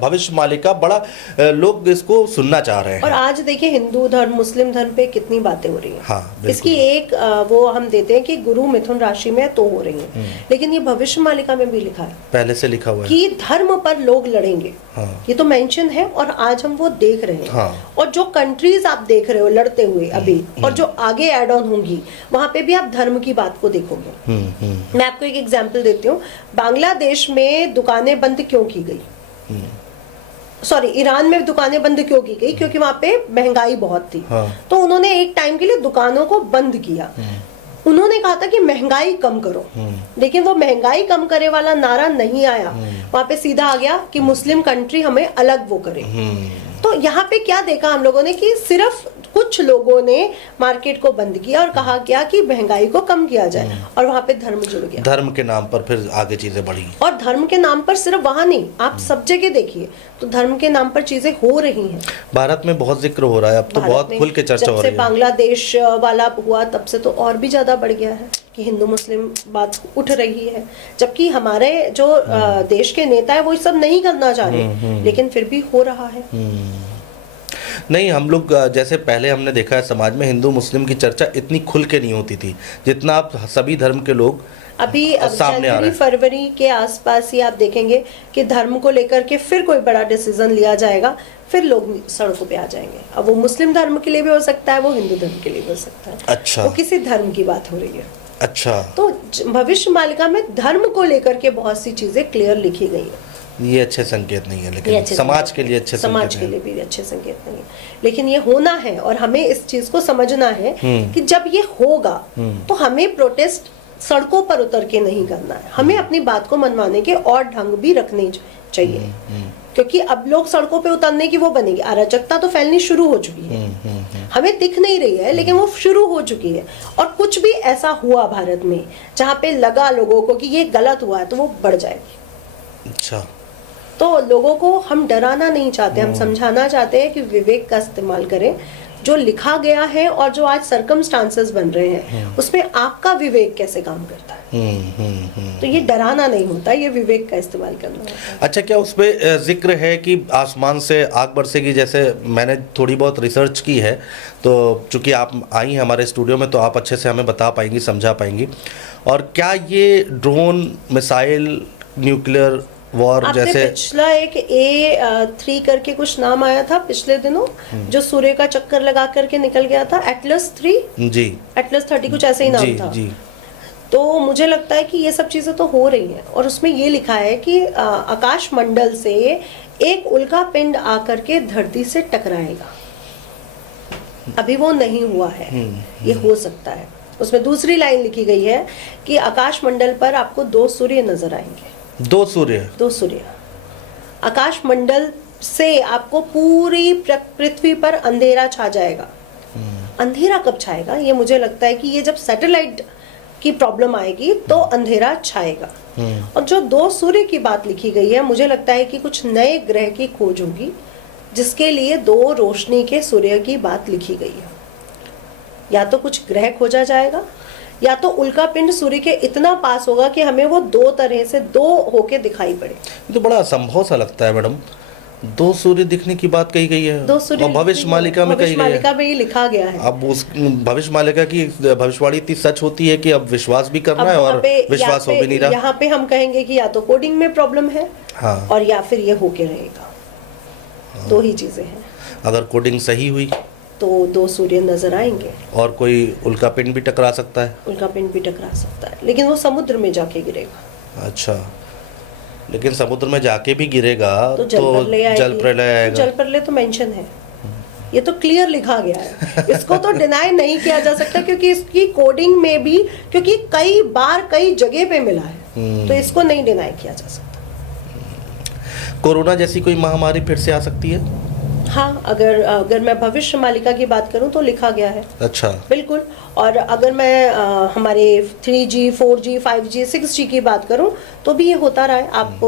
भविष्यमालिका बड़ा लोग इसको सुनना चाह रहे हैं। और आज देखिए हिंदू धर्म, मुस्लिम धर्म पे कितनी बातें हो रही हैं। हाँ, इसकी एक वो हम देते हैं कि गुरु मिथुन राशि में तो हो रही है, लेकिन ये भविष्यमालिका में भी लिखा है, पहले से लिखा हुआ है कि धर्म पर लोग लड़ेंगे। हाँ, ये तो मेंशन है, और आज हम वो देख रहे हैं। हाँ, और जो कंट्रीज आप देख रहे हो लड़ते हुए अभी, और जो आगे ऐड ऑन होंगी, वहां पे भी आप धर्म की बात को देखोगे। मैं आपको एक एग्जांपल देती हूँ। बांग्लादेश में दुकानें बंद क्यों की गई? सॉरी, ईरान में दुकानें बंद क्यों की गई? क्योंकि वहां पे महंगाई बहुत थी। हाँ, तो उन्होंने एक टाइम के लिए दुकानों को बंद किया। उन्होंने कहा था कि महंगाई कम करो, लेकिन वो महंगाई कम करे वाला नारा नहीं आया। वहां पे सीधा आ गया कि मुस्लिम कंट्री हमें अलग वो करे। तो यहाँ पे क्या देखा हम लोगों ने कि सिर्फ कुछ लोगों ने मार्केट को बंद किया और कहा गया कि महंगाई को कम किया जाए, और वहां पे धर्म जुड़ गया। धर्म के नाम पर फिर आगे चीजें बढ़ी, और धर्म के नाम पर सिर्फ वहां नहीं, आप सब जगह देखिए तो धर्म के नाम पर चीजें हो रही हैं। भारत में बहुत जिक्र हो रहा है, अब तो बहुत खुल के चर्चा हो रही है। जब से बांग्लादेश वाला हुआ तब से तो और भी ज्यादा बढ़ गया है कि हिंदू मुस्लिम बात उठ रही है, जबकि हमारे जो देश के नेता है वो सब नहीं करना चाह रहे, लेकिन फिर भी हो रहा है। नहीं, हम लोग जैसे पहले हमने देखा है समाज में हिंदू मुस्लिम की चर्चा इतनी खुल के नहीं होती थी जितना अब सभी धर्म के लोग अभी सामने आ रहे जनवरी हैं। फरवरी के आसपास ही आप देखेंगे कि धर्म को लेकर के फिर कोई बड़ा डिसीजन लिया जाएगा, फिर लोग सड़कों पे आ जाएंगे। अब वो मुस्लिम धर्म के लिए भी हो सकता है, वो हिंदू धर्म के लिए भी हो सकता है। अच्छा, वो किसी धर्म की बात हो रही है। अच्छा, तो भविष्यमालिका में धर्म को लेकर के बहुत सी चीजें क्लियर लिखी गई है। ये अच्छे संकेत नहीं है, लेकिन समाज के लिए अच्छे समाज के लिए भी अच्छे संकेत नहीं है, लेकिन ये होना है, और हमें इस चीज को समझना है कि जब ये होगा तो हमें प्रोटेस्ट सड़कों पर उतर के नहीं करना है, हमें अपनी बात को मनवाने के और ढंग भी रखने चाहिए। क्योंकि अब लोग सड़कों पे उतरने की वो बनेगी, अराजकता तो फैलनी शुरू हो चुकी है, हमें दिख नहीं रही है लेकिन वो शुरू हो चुकी है। और कुछ भी ऐसा हुआ भारत में जहाँ पे लगा लोगों को कि ये गलत हुआ है तो वो बढ़ जाएगी। अच्छा, तो लोगों को हम डराना नहीं चाहते, हम समझाना चाहते हैं कि विवेक का इस्तेमाल करें। जो लिखा गया है और जो आज सर्कमस्टांसेस बन रहे हैं उसमें आपका विवेक कैसे काम करता है। तो ये डराना नहीं होता, ये विवेक का इस्तेमाल करना होता है। अच्छा, क्या उस पे जिक्र है कि आसमान से आग बरसेगी? जैसे मैंने थोड़ी बहुत रिसर्च की है, तो चूंकि आप आई हैं हमारे स्टूडियो में तो आप अच्छे से हमें बता पाएंगी, समझा पाएंगी। और क्या ये ड्रोन, मिसाइल, न्यूक्लियर वॉर जैसे पिछला एक A3 करके कुछ नाम आया था पिछले दिनों, जो सूर्य का चक्कर लगा करके निकल गया था, एटलस 3 जी, एटलस 30 कुछ ऐसे ही नाम जी, था जी। तो मुझे लगता है कि ये सब चीजें तो हो रही हैं, और उसमें ये लिखा है कि आकाश मंडल से एक उल्का पिंड आकर के धरती से टकराएगा। अभी वो नहीं हुआ है, ये हो सकता है। उसमें दूसरी लाइन लिखी गई है कि आकाश मंडल पर आपको 2 सूर्य नजर आएंगे। 2 सूर्य, 2 सूर्य आकाश मंडल से आपको पूरी पृथ्वी पर अंधेरा छा जाएगा। अंधेरा कब छाएगा? ये मुझे लगता है कि ये जब सैटेलाइट की प्रॉब्लम आएगी तो अंधेरा छाएगा। और जो 2 सूर्य की बात लिखी गई है, मुझे लगता है कि कुछ नए ग्रह की खोज होगी जिसके लिए 2 रोशनी के सूर्य की बात लिखी गई है। या तो कुछ ग्रह खोजा जाएगा, या तो उल्का पिंड सूर्य के इतना पास होगा कि हमें वो 2 तरह से 2 होके दिखाई पड़े। तो बड़ा असंभव सा लगता है मैडम, 2 सूर्य दिखने की बात कही गई है, 2 सूर्य और भविष्य मालिका में कही गई है। मालिका में ही लिखा गया है। अब उस भविष्य मालिका की भविष्यवाणी इतनी सच होती है कि अब विश्वास भी करना है और विश्वास हो भी नहीं रहा। यहाँ पे हम कहेंगे कि या तो कोडिंग में प्रॉब्लम है, हाँ, और या फिर ये होके रहेगा। 2 ही चीजें हैं। अगर कोडिंग सही हुई तो 2 सूर्य नजर आएंगे, और कोई उल्का पिंड भी टकरा सकता है। उल्का पिंड भी टकरा सकता है, लेकिन वो समुद्र में जाके गिरेगा। अच्छा, लेकिन समुद्र में जाके भी गिरेगा तो जल प्रलय आएगा। जल प्रलय तो मेंशन है, ये तो क्लियर लिखा गया है। इसको तो डिनाई नहीं किया जा सकता, क्योंकि इसकी कोडिंग में भी, क्योंकि कई बार कई जगह पे मिला है, तो इसको नहीं डिनाई किया जा सकता। कोरोना जैसी कोई महामारी फिर से आ सकती है? हाँ, अगर मैं भविष्य मालिका की बात करूं तो लिखा गया है। अच्छा, बिल्कुल। और अगर मैं हमारे 3G 4G 5G 6G की बात करूं तो भी ये होता रहा है। आप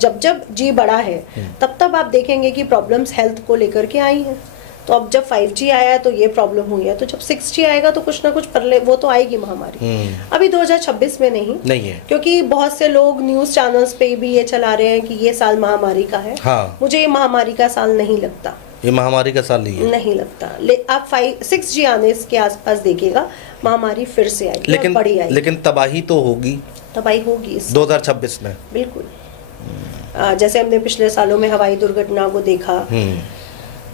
जब जब जी बढ़ा है तब तब आप देखेंगे कि प्रॉब्लम्स हेल्थ को लेकर के आई हैं। तो अब जब 5G आया है तो ये प्रॉब्लम हुई है, तो जब 6G आएगा तो कुछ ना कुछ वो तो आएगी महामारी। अभी 2026 में नहीं है, क्योंकि बहुत से लोग न्यूज चैनल्स पे भी ये चला रहे हैं कि ये साल महामारी का है। हाँ। मुझे ये महामारी का साल नहीं लगता, ये महामारी का साल नहीं लगता। आप 6G आने के आसपास देखिएगा, महामारी फिर से आएगी, लेकिन बड़ी आएगी। लेकिन तबाही तो होगी, तबाही होगी 2026 में। बिल्कुल। जैसे हमने पिछले सालों में हवाई दुर्घटना को देखा,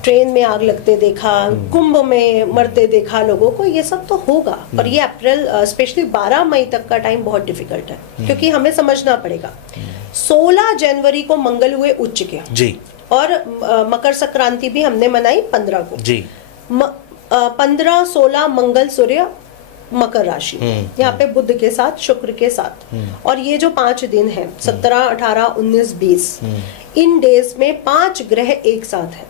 ट्रेन में आग लगते देखा, कुंभ में मरते देखा लोगों को, ये सब तो होगा। पर ये अप्रैल स्पेशली 12 मई तक का टाइम बहुत डिफिकल्ट है, क्योंकि हमें समझना पड़ेगा 16 जनवरी को मंगल हुए उच्च के जी, और मकर संक्रांति भी हमने मनाई 15 को जी। 15-16 मंगल सूर्य मकर राशि, यहाँ पे बुध के साथ, शुक्र के साथ, और ये जो 5 दिन है 17, 18, 19, 20, इन डेज में 5 ग्रह एक साथ है।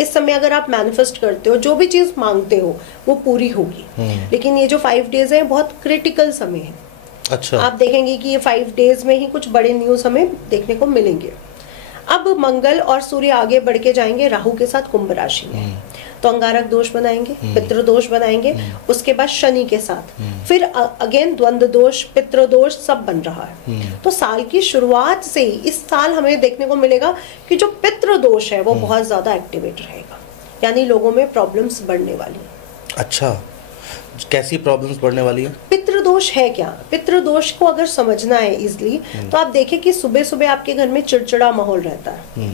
इस समय अगर आप मैनिफेस्ट करते हो, जो भी चीज मांगते हो वो पूरी होगी। लेकिन ये जो 5 डेज है बहुत क्रिटिकल समय है। अच्छा, आप देखेंगे कि ये 5 डेज में ही कुछ बड़े न्यूज हमें देखने को मिलेंगे। अब मंगल और सूर्य आगे बढ़ के जाएंगे राहु के साथ कुंभ राशि में, तो अंगारक दोष बनाएंगे, पितृ दोष बनाएंगे। उसके बाद शनि के साथ फिर अगेन द्वंद्व दोष, पितृ दोष सब बन रहा है। तो साल की शुरुआत से ही इस साल हमें देखने को मिलेगा कि जो पितृ दोष है वो बहुत ज्यादा एक्टिवेट रहेगा, यानी लोगों में प्रॉब्लम्स बढ़ने वाली है। अच्छा, कैसी प्रॉब्लम्स बढ़ने वाली है? पितृदोष है क्या? पितृदोष को अगर समझना है इजली, तो आप देखें कि सुबह सुबह आपके घर में चिड़चिड़ा माहौल रहता है,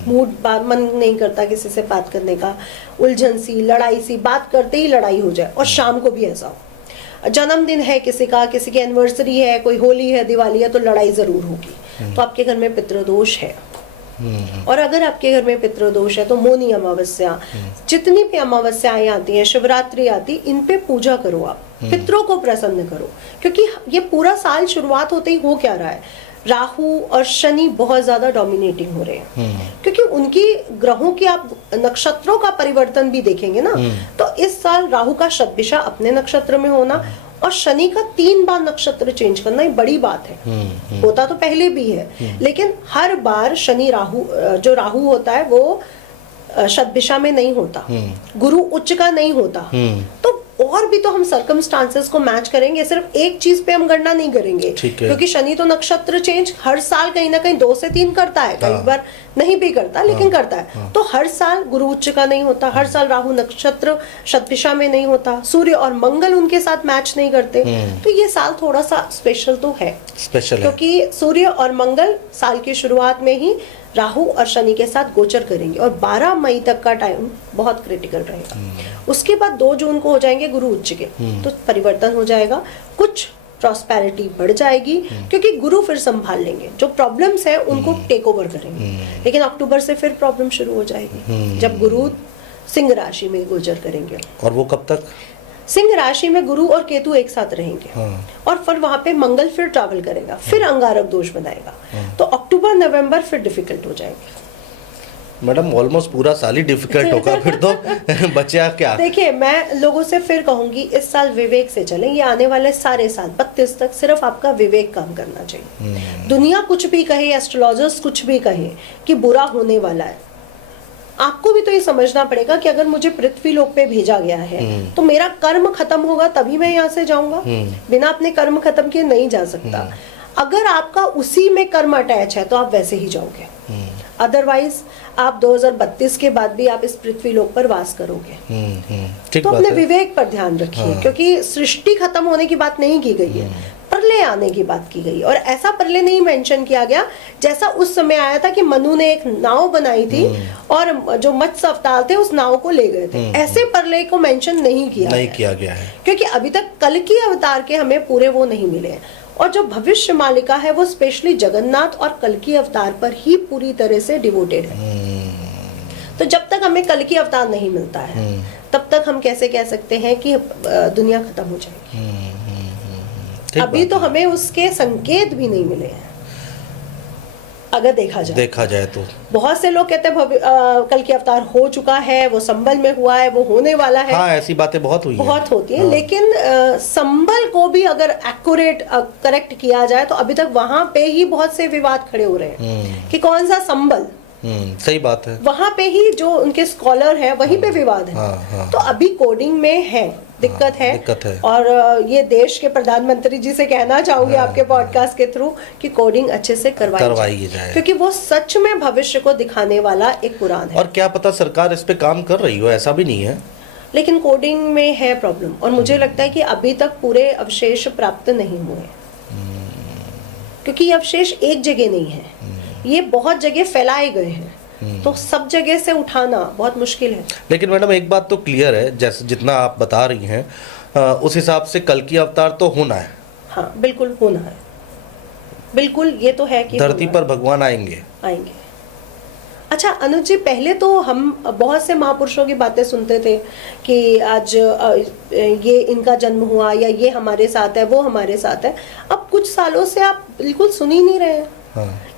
मन नहीं करता किसी से बात करने का, उलझन सी, लड़ाई सी, बात करते ही लड़ाई हो जाए, और शाम को भी ऐसा हो। जन्मदिन है किसी का, किसी की एनिवर्सरी है, कोई होली है, दिवाली है, तो लड़ाई जरूर होगी। तो आपके घर में पितृदोष है। और अगर आपके घर में पितृदोष है तो मौनी अमावस्या, जितनी भी अमावस्याएं आती हैं, शिवरात्रि आती, इन पे पूजा करो, आप पितरों को प्रसन्न करो। क्योंकि ये पूरा साल शुरुआत होते ही हो क्या रहा है, राहु और शनि बहुत ज्यादा डोमिनेटिंग हो रहे हैं, क्योंकि उनकी ग्रहों की आप नक्षत्रों का परिवर्तन भी देखेंगे ना, तो इस साल राहु का शतभिषा अपने नक्षत्र में होना और शनि का 3 बार नक्षत्र चेंज करना ये बड़ी बात है। होता तो पहले भी है, लेकिन हर बार शनि राहु, जो राहु होता है वो शतभिषा में नहीं होता, गुरु उच्च का नहीं होता। तो और भी तो हम सर्कमस्टांसेस को मैच करेंगे, सिर्फ एक चीज पे हम गणना नहीं करेंगे, क्योंकि शनि तो नक्षत्र चेंज हर साल कहीं ना कहीं 2 से 3 करता है, कई बार नहीं भी करता, लेकिन करता है। तो हर साल गुरु उच्च का नहीं होता, हर साल राहु नक्षत्र शतभिषा में नहीं होता, सूर्य और मंगल उनके साथ मैच नहीं करते। तो ये साल थोड़ा सा स्पेशल तो है, क्योंकि सूर्य और मंगल साल की शुरुआत में ही राहु और शनि के साथ गोचर करेंगे, और 12 मई तक का टाइम बहुत क्रिटिकल रहेगा। उसके बाद 2 जून को हो जाएंगे गुरु उच्च के, तो परिवर्तन हो जाएगा, कुछ प्रॉस्पेरिटी बढ़ जाएगी, क्योंकि गुरु फिर संभाल लेंगे, जो प्रॉब्लम्स है उनको टेक ओवर करेंगे। लेकिन अक्टूबर से फिर प्रॉब्लम शुरू हो जाएगी, जब गुरु सिंह राशि में गोचर करेंगे। और वो कब तक? सिंह राशि में गुरु और केतु एक साथ रहेंगे, और फिर वहां पे मंगल फिर ट्रैवल करेगा, फिर अंगारक दोष बनाएगा। तो अक्टूबर नवंबर फिर डिफिकल्ट हो जाएंगे। मैडम ऑलमोस्ट पूरा साल ही डिफिकल्ट होगा फिर तो बचा क्या। देखिए, मैं लोगों से फिर कहूंगी, इस साल विवेक से चलें। ये आने वाले सारे साल 32 तक सिर्फ आपका विवेक काम करना चाहिए। दुनिया कुछ भी कहे, एस्ट्रोलॉजर्स कुछ भी कहे कि बुरा होने वाला है, आपको भी तो ये समझना पड़ेगा कि अगर मुझे पृथ्वी लोक पे भेजा गया है तो मेरा कर्म खत्म होगा तभी मैं यहाँ से जाऊंगा। बिना अपने कर्म खत्म किए नहीं जा सकता। अगर आपका उसी में कर्म अटैच है तो आप वैसे ही जाओगे, अदरवाइज आप 2032 के बाद भी आप इस पृथ्वी लोक पर वास करोगे। तो अपने विवेक पर ध्यान रखिए, क्योंकि सृष्टि खत्म होने की बात नहीं की गई है, प्रलय आने की बात की गई। और ऐसा प्रलय नहीं मेंशन किया गया जैसा उस समय आया था कि मनु ने एक नाव बनाई थी और जो मत्स्य अवतार थे उस नाव को ले गए थे। ऐसे प्रलय को मेंशन नहीं किया गया है, क्योंकि अभी तक कल की अवतार के हमें पूरे वो नहीं मिले हैं। और जो भविष्य मालिका है वो स्पेशली जगन्नाथ और कल की अवतार पर ही पूरी तरह से डिवोटेड है। तो जब तक हमें कल की अवतार नहीं मिलता है तब तक हम कैसे कह सकते हैं कि दुनिया खत्म हो जाएगी। अभी तो हमें उसके संकेत भी नहीं मिले हैं। अगर देखा जाए तो बहुत से लोग कहते हैं कल की अवतार हो चुका है, वो संबल में हुआ है, वो होने वाला है। हाँ, ऐसी बातें बहुत होती हैं। लेकिन संबल को भी अगर एक्यूरेट करेक्ट किया जाए तो अभी तक वहां पे ही बहुत से विवाद खड़े हो रहे हैं कि कौन सा संबल। सही बात है। वहां पे ही जो उनके स्कॉलर हैं वहीं पे विवाद है। तो अभी कोडिंग में है दिक्कत है। और ये देश के प्रधानमंत्री जी से कहना चाहूंगी आपके पॉडकास्ट के थ्रू कि कोडिंग अच्छे से करवाई जाए, क्योंकि वो सच में भविष्य को दिखाने वाला एक पुराण है। और क्या पता सरकार इस पे काम कर रही हो, ऐसा भी नहीं है, लेकिन कोडिंग में है प्रॉब्लम। और मुझे लगता है कि अभी तक पूरे अवशेष प्राप्त नहीं हुए, क्योंकि ये अवशेष एक जगह नहीं है, ये बहुत जगह फैलाए गए हैं। तो सब जगह से उठाना बहुत मुश्किल है। लेकिन मैडम एक बात तो क्लियर है, जैसे जितना आप बता रही हैं उस हिसाब से कल की अवतार तो होना है। हाँ, बिल्कुल होना है, बिल्कुल ये तो है कि धरती पर भगवान आएंगे। अच्छा अनुज जी, पहले तो हम बहुत से महापुरुषों की बातें सुनते थे कि आज ये इनका जन्म हुआ या ये हमारे साथ है, वो हमारे साथ है। अब कुछ सालों से आप बिल्कुल सुन ही नहीं रहे हैं।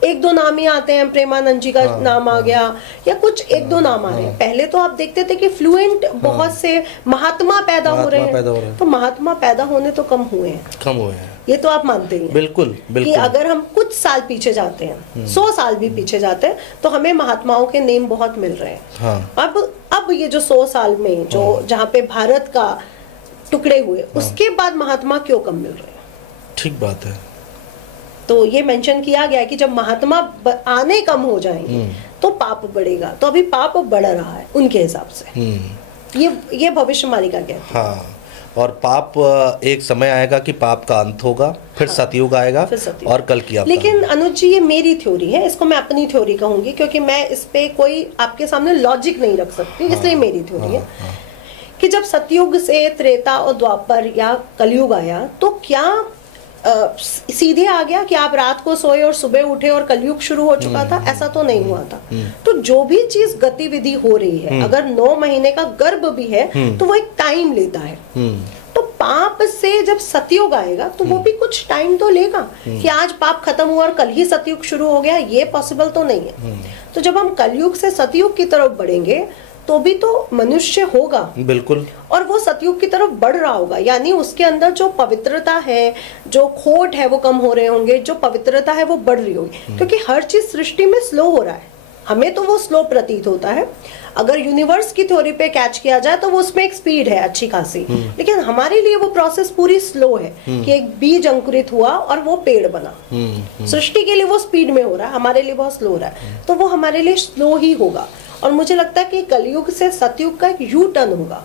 एक दो नाम ही आते हैं, प्रेमानंद जी का नाम आ गया या कुछ एक दो नाम आ रहे हैं। पहले तो आप देखते थे कि फ्लुएंट बहुत से महात्मा पैदा हो रहे हैं। तो महात्मा पैदा होने तो कम हुए हैं, ये तो आप मानते हैं। बिल्कुल कि अगर हम कुछ साल पीछे जाते हैं, 100 साल भी पीछे जाते हैं, तो हमें महात्माओं के नेम बहुत मिल रहे हैं। अब ये जो 100 साल में जो जहाँ पे भारत का टुकड़े हुए, उसके बाद महात्मा क्यों कम मिल रहे हैं? ठीक बात है। तो ये मेंशन किया गया है कि जब महात्मा आने कम हो जाएंगे तो पाप बढ़ेगा। तो अभी पाप बढ़ रहा है उनके हिसाब से। ये भविष्य मालिका कहती है। हाँ, और पाप एक समय आएगा कि पाप का अंत होगा, फिर सतयुग आएगा और कल की अवतार। लेकिन अनुज जी, ये मेरी थ्योरी है, इसको मैं अपनी थ्योरी कहूंगी, क्योंकि मैं इस पे कोई आपके सामने लॉजिक नहीं रख सकती, इसलिए मेरी थ्योरी है कि जब सतयुग से त्रेता और द्वापर या कलयुग आया तो क्या सीधे आ गया कि आप रात को सोए और सुबह उठे और कलयुग शुरू हो चुका था? ऐसा तो नहीं हुआ था। तो जो भी चीज गतिविधि हो रही है, अगर 9 महीने का गर्भ भी है तो वो एक टाइम लेता है। तो पाप से जब सतयुग आएगा तो वो भी कुछ टाइम तो लेगा कि आज पाप खत्म हुआ और कल ही सतयुग शुरू हो गया, ये पॉसिबल तो नहीं है। तो जब हम कलयुग से सतयुग की तरफ बढ़ेंगे तो भी तो मनुष्य होगा, बिल्कुल, और वो सतयुग की तरफ बढ़ रहा होगा। यानी उसके अंदर जो पवित्रता है, जो खोट है, वो कम हो रहे होंगे, जो पवित्रता है वो बढ़ रही होगी। क्योंकि हर चीज सृष्टि में स्लो हो रहा है, हमें तो वो स्लो प्रतीत होता है। अगर यूनिवर्स की थ्योरी पे कैच किया जाए तो वो उसमें एक स्पीड है अच्छी खासी, लेकिन हमारे लिए वो प्रोसेस पूरी स्लो है कि एक बीज अंकुरित हुआ और वो पेड़ बना। सृष्टि के लिए वो स्पीड में हो रहा है, हमारे लिए बहुत स्लो हो रहा है। तो वो हमारे लिए स्लो ही होगा। और मुझे लगता है कि कलयुग से सतयुग का एक यू टर्न होगा,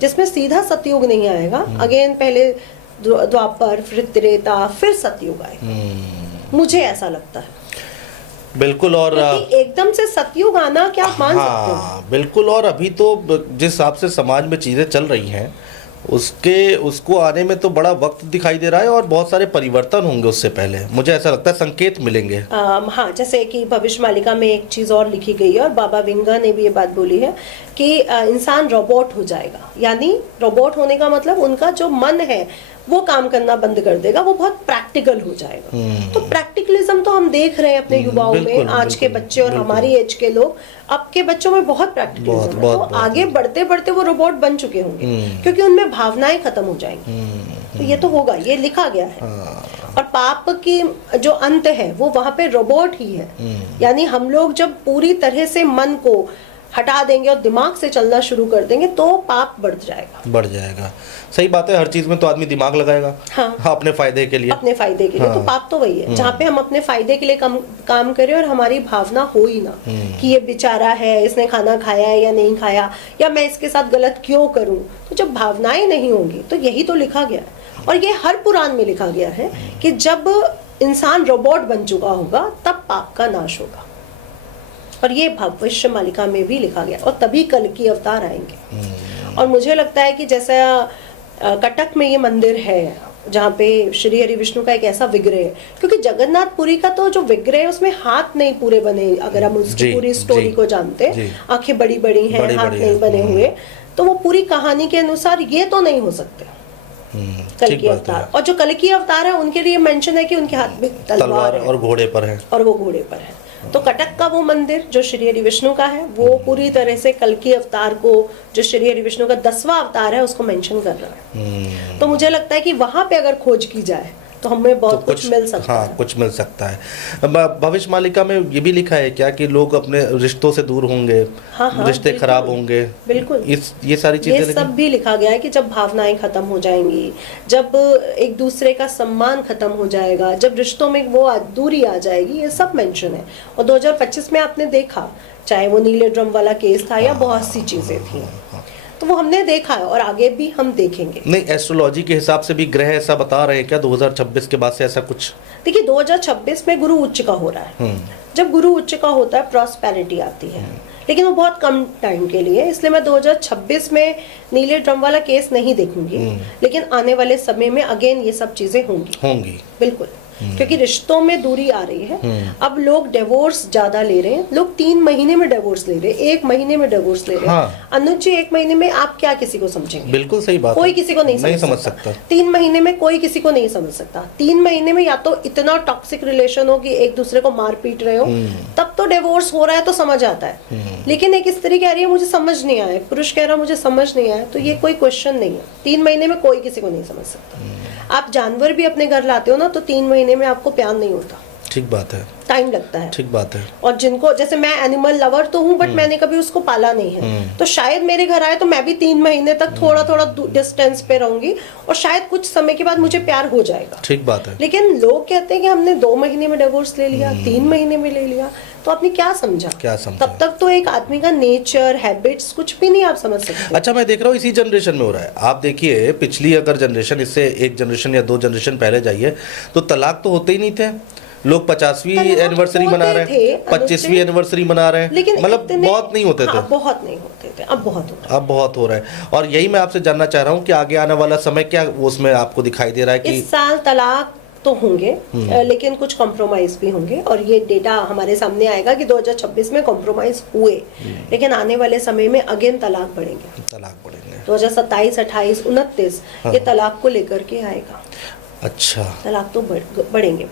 जिसमें सीधा सतयुग नहीं आएगा। अगेन पहले द्वापर, फिर त्रेता, फिर सतयुग आएगा। मुझे ऐसा लगता है। बिल्कुल। और एकदम से सतयुग आना क्या आप मान सकते हैं? बिल्कुल। और अभी तो जिस हिसाब से समाज में चीजें चल रही हैं उसको आने में तो बड़ा वक्त दिखाई दे रहा है और बहुत सारे परिवर्तन होंगे उससे पहले, मुझे ऐसा लगता है संकेत मिलेंगे। हाँ, जैसे कि भविष्य मालिका में एक चीज और लिखी गई है और बाबा विंगा ने भी ये बात बोली है कि इंसान रोबोट हो जाएगा। यानी रोबोट होने का मतलब उनका जो मन है वो काम करना बंद कर देगा, वो बहुत प्रैक्टिकल हो जाएगा। तो प्रैक्टिकलिज्म तो हम देख रहे हैं अपने युवाओं में, बिल्कुल, आज के बिल्कुल, बच्चे और बिल्कुल। हमारी एज के लोग, अब के बच्चों में बहुत प्रैक्टिकलिज्म है, बहुत, तो बहुत। आगे बढ़ते बढ़ते वो रोबोट बन चुके होंगे, क्योंकि उनमें भावनाएं खत्म हो जाएंगी। तो ये तो होगा, ये लिखा गया है। और पाप की जो अंत है वो वहां पे रोबोट ही है। यानी हम लोग जब पूरी तरह से मन को हटा देंगे और दिमाग से चलना शुरू कर देंगे तो पाप बढ़ जाएगा। सही बात है, हर चीज में तो आदमी दिमाग लगाएगा। हाँ। अपने फायदे के लिए। अपने फायदे के लिए। हाँ। तो पाप तो वही है जहाँ पे हम अपने फायदे के लिए काम करें और हमारी भावना हो ही ना कि ये बेचारा है, इसने खाना खाया है या नहीं खाया, या मैं इसके साथ गलत क्यों करूं। तो जब भावनाएं नहीं होंगी तो यही तो लिखा गया है, और ये हर पुराण में लिखा गया है कि जब इंसान रोबोट बन चुका होगा तब पाप का नाश होगा। और ये भविष्य मालिका में भी लिखा गया, और तभी कल की अवतार आएंगे। और मुझे लगता है कि जैसा कटक में ये मंदिर है जहाँ पे श्री हरि विष्णु का एक ऐसा विग्रह है, क्योंकि जगन्नाथपुरी का तो जो विग्रह है उसमें हाथ नहीं पूरे बने, अगर हम उसकी पूरी स्टोरी को जानते, आंखें बड़ी बड़ी हैं, हाथ नहीं बने हुए, तो वो पूरी कहानी के अनुसार ये तो नहीं हो सकते कल की अवतार। और जो कल की अवतार है उनके लिए मेंशन है कि उनके हाथ में तलवार और घोड़े पर है, और वो घोड़े पर है। तो कटक का वो मंदिर जो श्री हरि विष्णु का है वो पूरी तरह से कल की अवतार को, जो श्री हरि विष्णु का 10वां अवतार है, उसको मेंशन कर रहा है। तो मुझे लगता है कि वहां पे अगर खोज की जाए तो हमें बहुत कुछ मिल सकता है। कुछ मिल सकता है। भविष्य मालिका में ये भी लिखा है क्या कि लोग अपने रिश्तों से दूर होंगे, रिश्ते खराब होंगे? बिल्कुल, ये सारी चीजें, ये सब भी लिखा गया है कि जब भावनाएं खत्म हो जाएंगी, जब एक दूसरे का सम्मान खत्म हो जाएगा, जब रिश्तों में वो दूरी आ जाएगी, ये सब मेंशन है। और 2025 में आपने देखा, चाहे वो नीले ड्रम वाला केस था या बहुत सी चीजें थी, तो वो हमने देखा है और आगे भी हम देखेंगे। नहीं, एस्ट्रोलॉजी के हिसाब से भी ग्रह ऐसा बता रहे हैं क्या 2026 के बाद से ऐसा कुछ? देखिए 2026 में गुरु उच्च का हो रहा है। जब गुरु उच्च का होता है प्रॉस्पेरिटी आती है, लेकिन वो बहुत कम टाइम के लिए, इसलिए मैं 2026 में नीले ड्रम वाला केस नहीं देखूंगी। लेकिन आने वाले समय में अगेन ये सब चीजें होंगी बिल्कुल, क्योंकि रिश्तों में दूरी आ रही है। अब लोग डिवोर्स ज्यादा ले रहे हैं, लोग 3 महीने में डिवोर्स ले रहे हैं, 1 महीने में डिवोर्स ले रहे हैं। हाँ। अनुज जी, 1 महीने में आप क्या किसी को समझेंगे? बिल्कुल सही बात, कोई किसी को नहीं समझ सकता। 3 महीने में कोई किसी को नहीं समझ सकता। 3 महीने में या तो इतना टॉक्सिक रिलेशन हो कि एक दूसरे को मार पीट रहे हो, तब तो डिवोर्स हो रहा है तो समझ आता है। लेकिन एक स्त्री कह रही है मुझे समझ नहीं आया, पुरुष कह रहा है मुझे समझ नहीं आया, तो ये कोई क्वेश्चन नहीं है। 3 महीने में कोई किसी को नहीं समझ सकता। आप जानवर भी अपने घर लाते हो ना, तो 3 महीने में आपको प्यार नहीं होता। ठीक बात है, टाइम लगता है। ठीक बात है। और जिनको, जैसे मैं एनिमल लवर तो हूँ, बट मैंने कभी उसको पाला नहीं है, तो शायद मेरे घर आए तो मैं भी 3 महीने तक थोड़ा थोड़ा डिस्टेंस पे रहूंगी, और शायद कुछ समय के बाद मुझे प्यार हो जाएगा। ठीक बात है। लेकिन लोग कहते हैं कि हमने 2 महीने में डिवोर्स ले लिया, 3 महीने में ले लिया, तो आपने क्या समझा? तब तक तो एक आदमी का नेचर, हैबिट्स कुछ भी नहीं आप समझ सकते। अच्छा, मैं देख रहा हूँ इसी जनरेशन में हो रहा है। आप देखिए पिछली अगर जनरेशन, इससे 1 जनरेशन या 2 जनरेशन पहले जाइए तो तलाक तो होते ही नहीं थे। लोग 50वीं एनिवर्सरी मना रहे हैं, 25वीं एनिवर्सरी मना रहे हैं, मतलब बहुत नहीं होते थे। बहुत नहीं होते थे, अब बहुत हो रहा है। अब बहुत हो रहा है। और यही मैं आपसे जानना चाह रहा हूँ कि आगे आने वाला समय क्या उसमें आपको दिखाई दे रहा है कि इस साल तलाक तो होंगे, लेकिन कुछ कॉम्प्रोमाइज भी होंगे, और ये डेटा हमारे सामने आएगा कि 2026 में कॉम्प्रोमाइज हुए, लेकिन आने वाले समय में अगेन तलाक बढ़ेंगे। 2027, 28, 29 ये तलाक को लेकर के आएगा। अच्छा, तलाक तो बढ़ेंगे,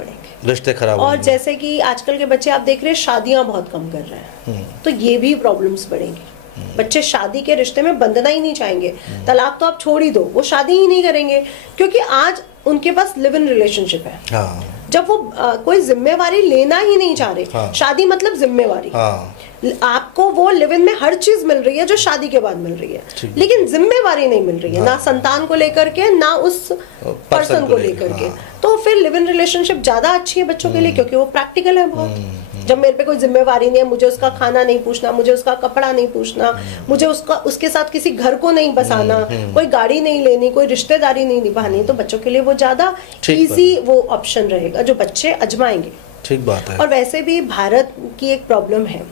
रिश्ते खराब। और जैसे कि आजकल के बच्चे आप देख रहे हैं शादियां बहुत कम कर रहे हैं, तो ये भी प्रॉब्लम्स बढ़ेंगी। बच्चे शादी के रिश्ते में बंधना ही नहीं चाहेंगे। तलाक तो आप छोड़ ही दो, वो शादी ही नहीं करेंगे, क्योंकि आज उनके पास लिव इन रिलेशनशिप है। हाँ। जब वो कोई जिम्मेवारी लेना ही नहीं चाह रहे। हाँ। शादी मतलब जिम्मेवारी। हाँ। आपको वो लिव इन में हर चीज मिल रही है जो शादी के बाद मिल रही है, लेकिन जिम्मेवारी नहीं मिल रही है। हाँ। ना संतान को लेकर के, ना उस पर्सन को लेकर के। तो फिर लिव इन रिलेशनशिप ज्यादा अच्छी है बच्चों के लिए, क्योंकि वो प्रैक्टिकल है बहुत। जब मेरे पे कोई जिम्मेवारी नहीं है, मुझे उसका खाना नहीं पूछना, मुझे उसका कपड़ा नहीं पूछना, मुझे उसके साथ किसी घर को नहीं बसाना, कोई गाड़ी नहीं लेनी, कोई रिश्तेदारी नहीं निभानी, तो बच्चों के लिए वो ज्यादा इजी वो ऑप्शन रहेगा जो बच्चे आजमाएंगे। ठीक बात है। और वैसे भी भारत की एक प्रॉब्लम है,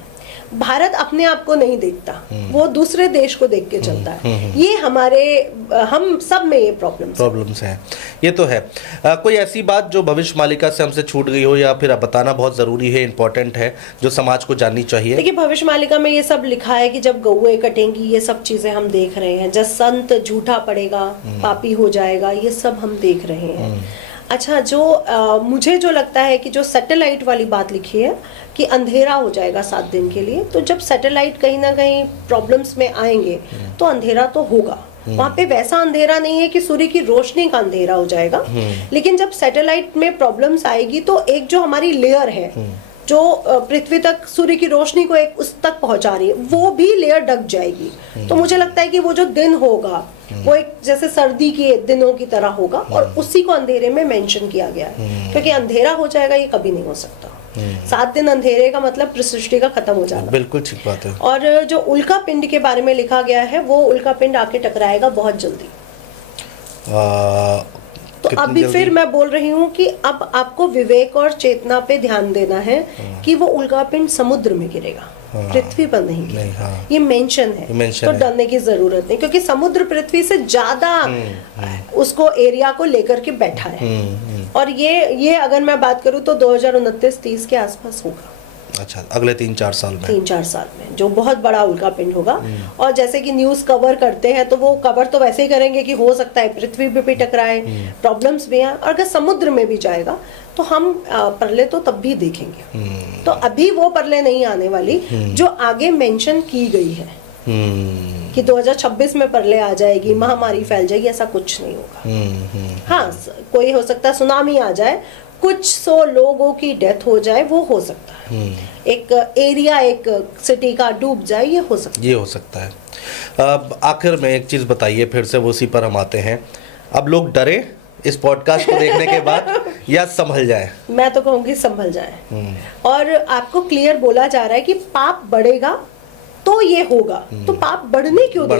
भारत अपने आप को नहीं देखता, वो दूसरे देश को देख के चलता है। ये हम सब में ये प्रॉब्लम्स हैं। ये तो है। कोई ऐसी बात जो भविष्य मालिका से हमसे छूट गई हो, या फिर बताना बहुत जरूरी है, इम्पोर्टेंट है, जो समाज को जाननी चाहिए? देखिए भविष्य मालिका में ये सब लिखा है कि जब गौएं कटेंगी, ये सब चीजें हम देख रहे हैं। जब संत झूठा पड़ेगा, पापी हो जाएगा, ये सब हम देख रहे हैं। अच्छा, जो मुझे जो लगता है कि जो सैटेलाइट वाली बात लिखी है कि अंधेरा हो जाएगा 7 दिन के लिए, तो जब सैटेलाइट कहीं ना कहीं प्रॉब्लम्स में आएंगे तो अंधेरा तो होगा। वहां पे वैसा अंधेरा नहीं है कि सूर्य की रोशनी का अंधेरा हो जाएगा, लेकिन जब सैटेलाइट में प्रॉब्लम्स आएगी तो एक जो हमारी लेयर है जो पृथ्वी तक सूर्य की रोशनी को एक उस तक पहुंचा रही है, वो भी लेयर ढक जाएगी। तो मुझे लगता है कि वो जो दिन होगा वो एक जैसे सर्दी के दिनों की तरह होगा, और उसी को अंधेरे में मेंशन किया गया है, क्योंकि अंधेरा हो जाएगा ये कभी नहीं हो सकता। 7 दिन अंधेरे का मतलब सृष्टि का खत्म हो जाना। बिल्कुल ठीक बात है। और जो उल्का पिंड के बारे में लिखा गया है, वो उल्का पिंड आके टकराएगा बहुत जल्दी। तो अभी फिर मैं बोल रही हूँ कि अब आपको विवेक और चेतना पे ध्यान देना है कि वो उल्कापिंड समुद्र में गिरेगा, पृथ्वी पर नहीं गिरेगा। ये मेंशन है, तो डरने की जरूरत नहीं, क्योंकि समुद्र पृथ्वी से ज्यादा उसको एरिया को लेकर के बैठा है। और ये अगर मैं बात करूँ तो 2029-30 के आसपास होगा। अच्छा, अगले 3-4 साल में 3-4 साल में जो बहुत बड़ा उल्का पिंड होगा। और जैसे कि न्यूज़ कवर करते हैं तो वो कवर तो वैसे ही करेंगे कि हो सकता है पृथ्वी पे भी टकराए, प्रॉब्लम्स भी हैं, और अगर समुद्र में भी जाएगा तो हम परले तो तब भी देखेंगे। तो अभी वो परले नहीं आने वाली जो आगे मेंशन की गई है कि 2026 में परले आ जाएगी, महामारी फैल जाएगी, ऐसा कुछ नहीं होगा। हाँ, कोई हो सकता है सुनामी आ जाए, कुछ 100 लोगों की डेथ हो जाए, वो हो सकता है। एक एरिया, एक सिटी का डूब जाए, ये हो सकता है। अब आखिर में एक चीज़ बताइए, फिर से वो उसी पर हम आते हैं। अब लोग डरे इस पॉडकास्ट को देखने के बाद या संभल जाए? मैं तो कहूँगी संभल जाए। और आपको क्लियर बोला जा रहा है कि पाप बढ़ेगा तो ये होगा, तो पाप बढ़ने क्यों दे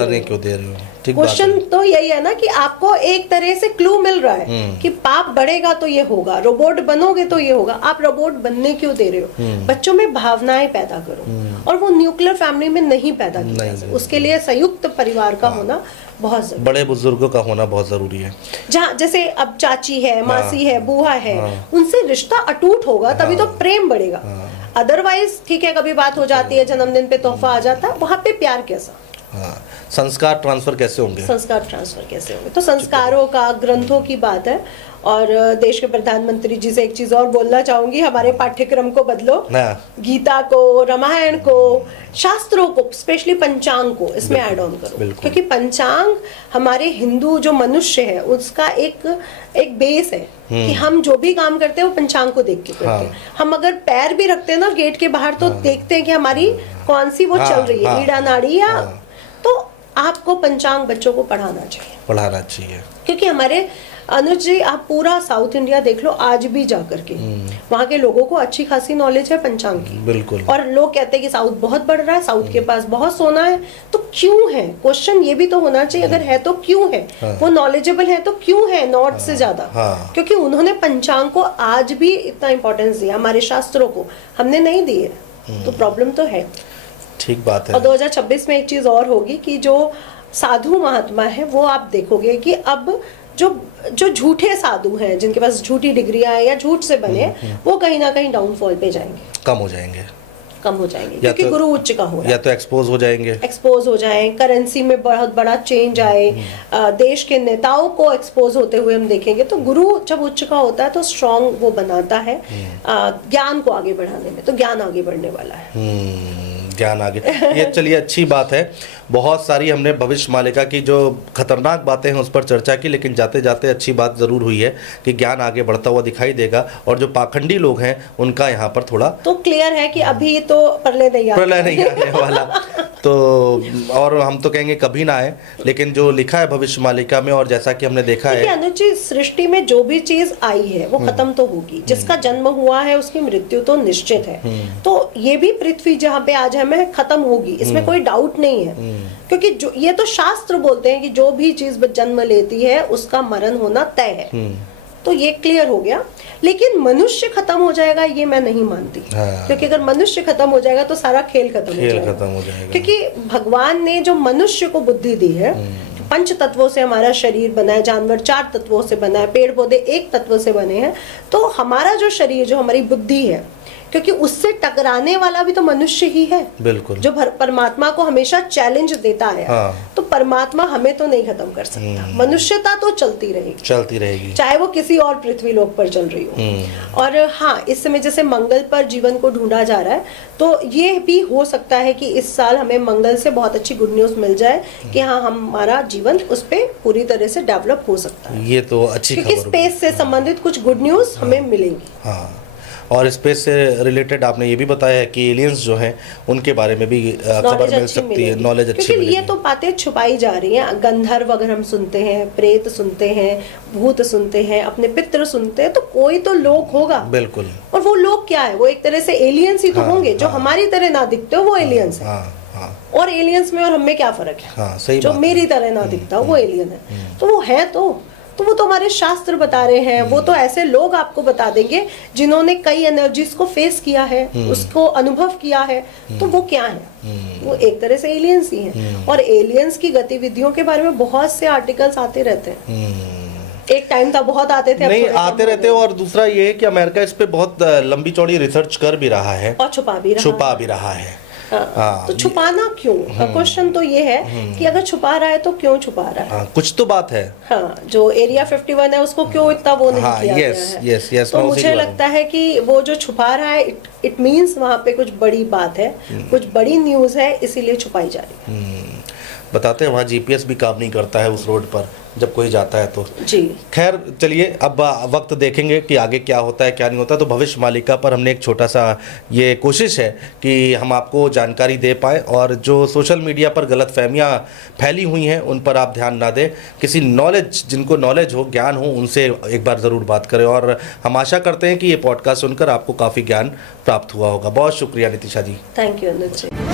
रहे हो? क्वेश्चन तो यही है ना कि आपको एक तरह से क्लू मिल रहा है कि पाप बढ़ेगा तो ये होगा, रोबोट बनोगे तो ये होगा। आप रोबोट बनने क्यों दे रहे हो? बच्चों में भावनाएं पैदा करो, और वो न्यूक्लियर फैमिली में नहीं पैदा की जा सकती। उसके लिए संयुक्त परिवार का होना बहुत जरूरी, बड़े बुजुर्गों का होना बहुत जरूरी है। जहाँ जैसे अब चाची है, मासी है, बुआ है, उनसे रिश्ता अटूट होगा, तभी तो प्रेम बढ़ेगा। अदरवाइज ठीक है, कभी बात हो जाती है, जन्मदिन पे तोहफा आ जाता है, वहां पे प्यार कैसा? संस्कार ट्रांसफर कैसे होंगे? तो संस्कारों का, ग्रंथों की बात है। और देश के प्रधानमंत्री जी से एक चीज और बोलना चाहूंगी, हमारे पाठ्यक्रम को बदलो, गीता को, रामायण को, शास्त्रों को, स्पेशली पंचांग को इसमें ऐड ऑन करो, क्योंकि पंचांग हमारे हिंदू जो मनुष्य है उसका एक बेस है कि हम जो भी काम करते हैं वो पंचांग को देख के करते हैं। हम अगर पैर भी रखते हैं ना गेट के बाहर, तो देखते हैं कि हमारी कौन सी वो चल रही है, ईड़ा नाड़ी, या तो आपको पंचांग बच्चों को पढ़ाना चाहिए। क्योंकि हमारे अनुज जी, आप पूरा साउथ इंडिया देख लो, आज भी जाकर के वहाँ के लोगों को अच्छी खासी नॉलेज है पंचांग की। बिल्कुल। और लोग कहते हैं कि साउथ बहुत बढ़ रहा है, साउथ के पास बहुत सोना है, तो क्यों है? क्वेश्चन ये भी तो होना चाहिए, अगर है तो क्यों है? वो नॉलेजेबल है तो क्यों है नॉर्थ से ज्यादा? क्योंकि उन्होंने पंचांग को आज भी इतना इम्पोर्टेंस दिया, हमारे शास्त्रों को हमने नहीं दिए, तो प्रॉब्लम तो है। ठीक बात है। और 2026 में एक चीज और होगी कि जो साधु महात्मा है वो आप देखोगे कि अब जो झूठे साधु हैं, जिनके पास झूठी डिग्रियां हैं या झूठ से बने, वो कहीं ना कहीं डाउनफॉल पे जाएंगे, कम हो जाएंगे, क्योंकि गुरु उच्च का हो रहा है। या तो एक्सपोज हो जाएं, करेंसी में बहुत बड़ा चेंज आए, देश के नेताओं को एक्सपोज होते हुए हम देखेंगे। तो गुरु जब उच्च का होता है तो स्ट्रांग वो बनाता है ज्ञान को आगे बढ़ाने में, तो ज्ञान आगे बढ़ने वाला है। ज्ञान आगे, ये चलिए अच्छी बात है। बहुत सारी हमने भविष्य मालिका की जो खतरनाक बातें हैं उस पर चर्चा की, लेकिन जाते जाते अच्छी बात ज़रूर हुई है कि ज्ञान आगे बढ़ता हुआ दिखाई देगा, और जो पाखंडी लोग हैं उनका यहाँ पर थोड़ा तो क्लियर है कि अभी तो प्रलय नहीं आने वाला। तो और हम तो कहेंगे कभी ना आए, लेकिन जो लिखा है भविष्य मालिका में, और जैसा कि हमने देखा है अनुज, सृष्टि में जो भी चीज आई है वो खत्म तो होगी। जिसका जन्म हुआ है उसकी मृत्यु तो निश्चित है। तो ये भी पृथ्वी जहाँ पे आज है खत्म होगी, इसमें कोई डाउट नहीं है, क्योंकि जो ये तो शास्त्र बोलते हैं कि जो भी चीज जन्म लेती है उसका मरण होना तय है। तो ये क्लियर हो गया। लेकिन मनुष्य खत्म हो जाएगा ये मैं नहीं मानती। क्योंकि अगर मनुष्य खत्म हो जाएगा तो सारा खेल खत्म हो जाएगा। क्योंकि भगवान ने जो मनुष्य को बुद्धि दी है, 5 तत्वों से हमारा शरीर बना है, जानवर 4 तत्वों से बना है, पेड़ पौधे 1 तत्व से बने हैं, तो हमारा जो शरीर, जो हमारी बुद्धि है, क्योंकि उससे टकराने वाला भी तो मनुष्य ही है, बिल्कुल। जो परमात्मा को हमेशा चैलेंज देता है। हाँ। तो परमात्मा हमें तो नहीं खत्म कर सकता, मनुष्यता तो चलती रहेगी, चाहे वो किसी और पृथ्वी लोक पर चल रही हो। और हाँ, इस समय जैसे मंगल पर जीवन को ढूंढा जा रहा है, तो ये भी हो सकता है कि इस साल हमें मंगल से बहुत अच्छी गुड न्यूज मिल जाए कि हाँ, हमारा जीवन उस पे पूरी तरह से डेवलप हो सकता है। ये तो अच्छी खबर क्योंकि स्पेस से संबंधित कुछ गुड न्यूज हमें मिलेंगी। हाँ, और स्पेस से रिलेटेड आपने ये भी बताया है कि एलियंस जो हैं उनके बारे में भी खबर मिल सकती है, नॉलेज अच्छी क्योंकि मिलेगी। ये तो बातें छुपाई जा रही हैं। गंधर्व अगर हम सुनते हैं, प्रेत सुनते हैं, भूत सुनते हैं, अपने पितृ सुनते हैं, तो कोई तो लोक होगा। बिल्कुल। और वो लोग क्या है? वो एक तरह से एलियंस ही तो होंगे, जो हमारी तरह ना दिखते हो, वो एलियंस है। और एलियंस में और हमें क्या फर्क है? हाँ, सही जो बात मेरी तरह ना दिखता हो वो एलियन है। तो वो है तो वो तो हमारे शास्त्र बता रहे हैं। वो तो ऐसे लोग आपको बता देंगे जिन्होंने कई एनर्जीज को फेस किया है, उसको अनुभव किया है। तो वो क्या है? वो एक तरह से एलियंस ही हैं। और एलियंस की गतिविधियों के बारे में बहुत से आर्टिकल्स आते रहते हैं। एक टाइम था बहुत आते थे, नहीं आते रहते। और दूसरा ये है कि अमेरिका इस पे बहुत लंबी चौड़ी रिसर्च कर भी रहा है और छुपा भी रहा है। हाँ, तो छुपाना क्यों? क्वेश्चन तो ये है कि अगर छुपा रहा है तो क्यों छुपा रहा है? कुछ तो बात है। हाँ, जो एरिया 51 है उसको क्यों इतना वो नहीं किया गया है? यस, तो मुझे लगता है कि वो जो छुपा रहा है, इट मीन्स वहाँ पे कुछ बड़ी बात है, कुछ बड़ी न्यूज है, इसीलिए छुपाई जा रही है। बताते हैं वहाँ जीपीएस भी काम नहीं करता है उस रोड पर जब कोई जाता है तो। जी खैर चलिए, अब वक्त देखेंगे कि आगे क्या होता है क्या नहीं होता। तो भविष्य मालिका पर हमने एक छोटा सा ये कोशिश है कि हम आपको जानकारी दे पाए, और जो सोशल मीडिया पर गलत फहमियाँ फैली हुई हैं उन पर आप ध्यान ना दें। किसी नॉलेज, जिनको नॉलेज हो, ज्ञान हो, उनसे एक बार ज़रूर बात करें। और हम आशा करते हैं कि ये पॉडकास्ट सुनकर आपको काफ़ी ज्ञान प्राप्त हुआ होगा। बहुत शुक्रिया Nitisha ji. Thank you Anuj ji.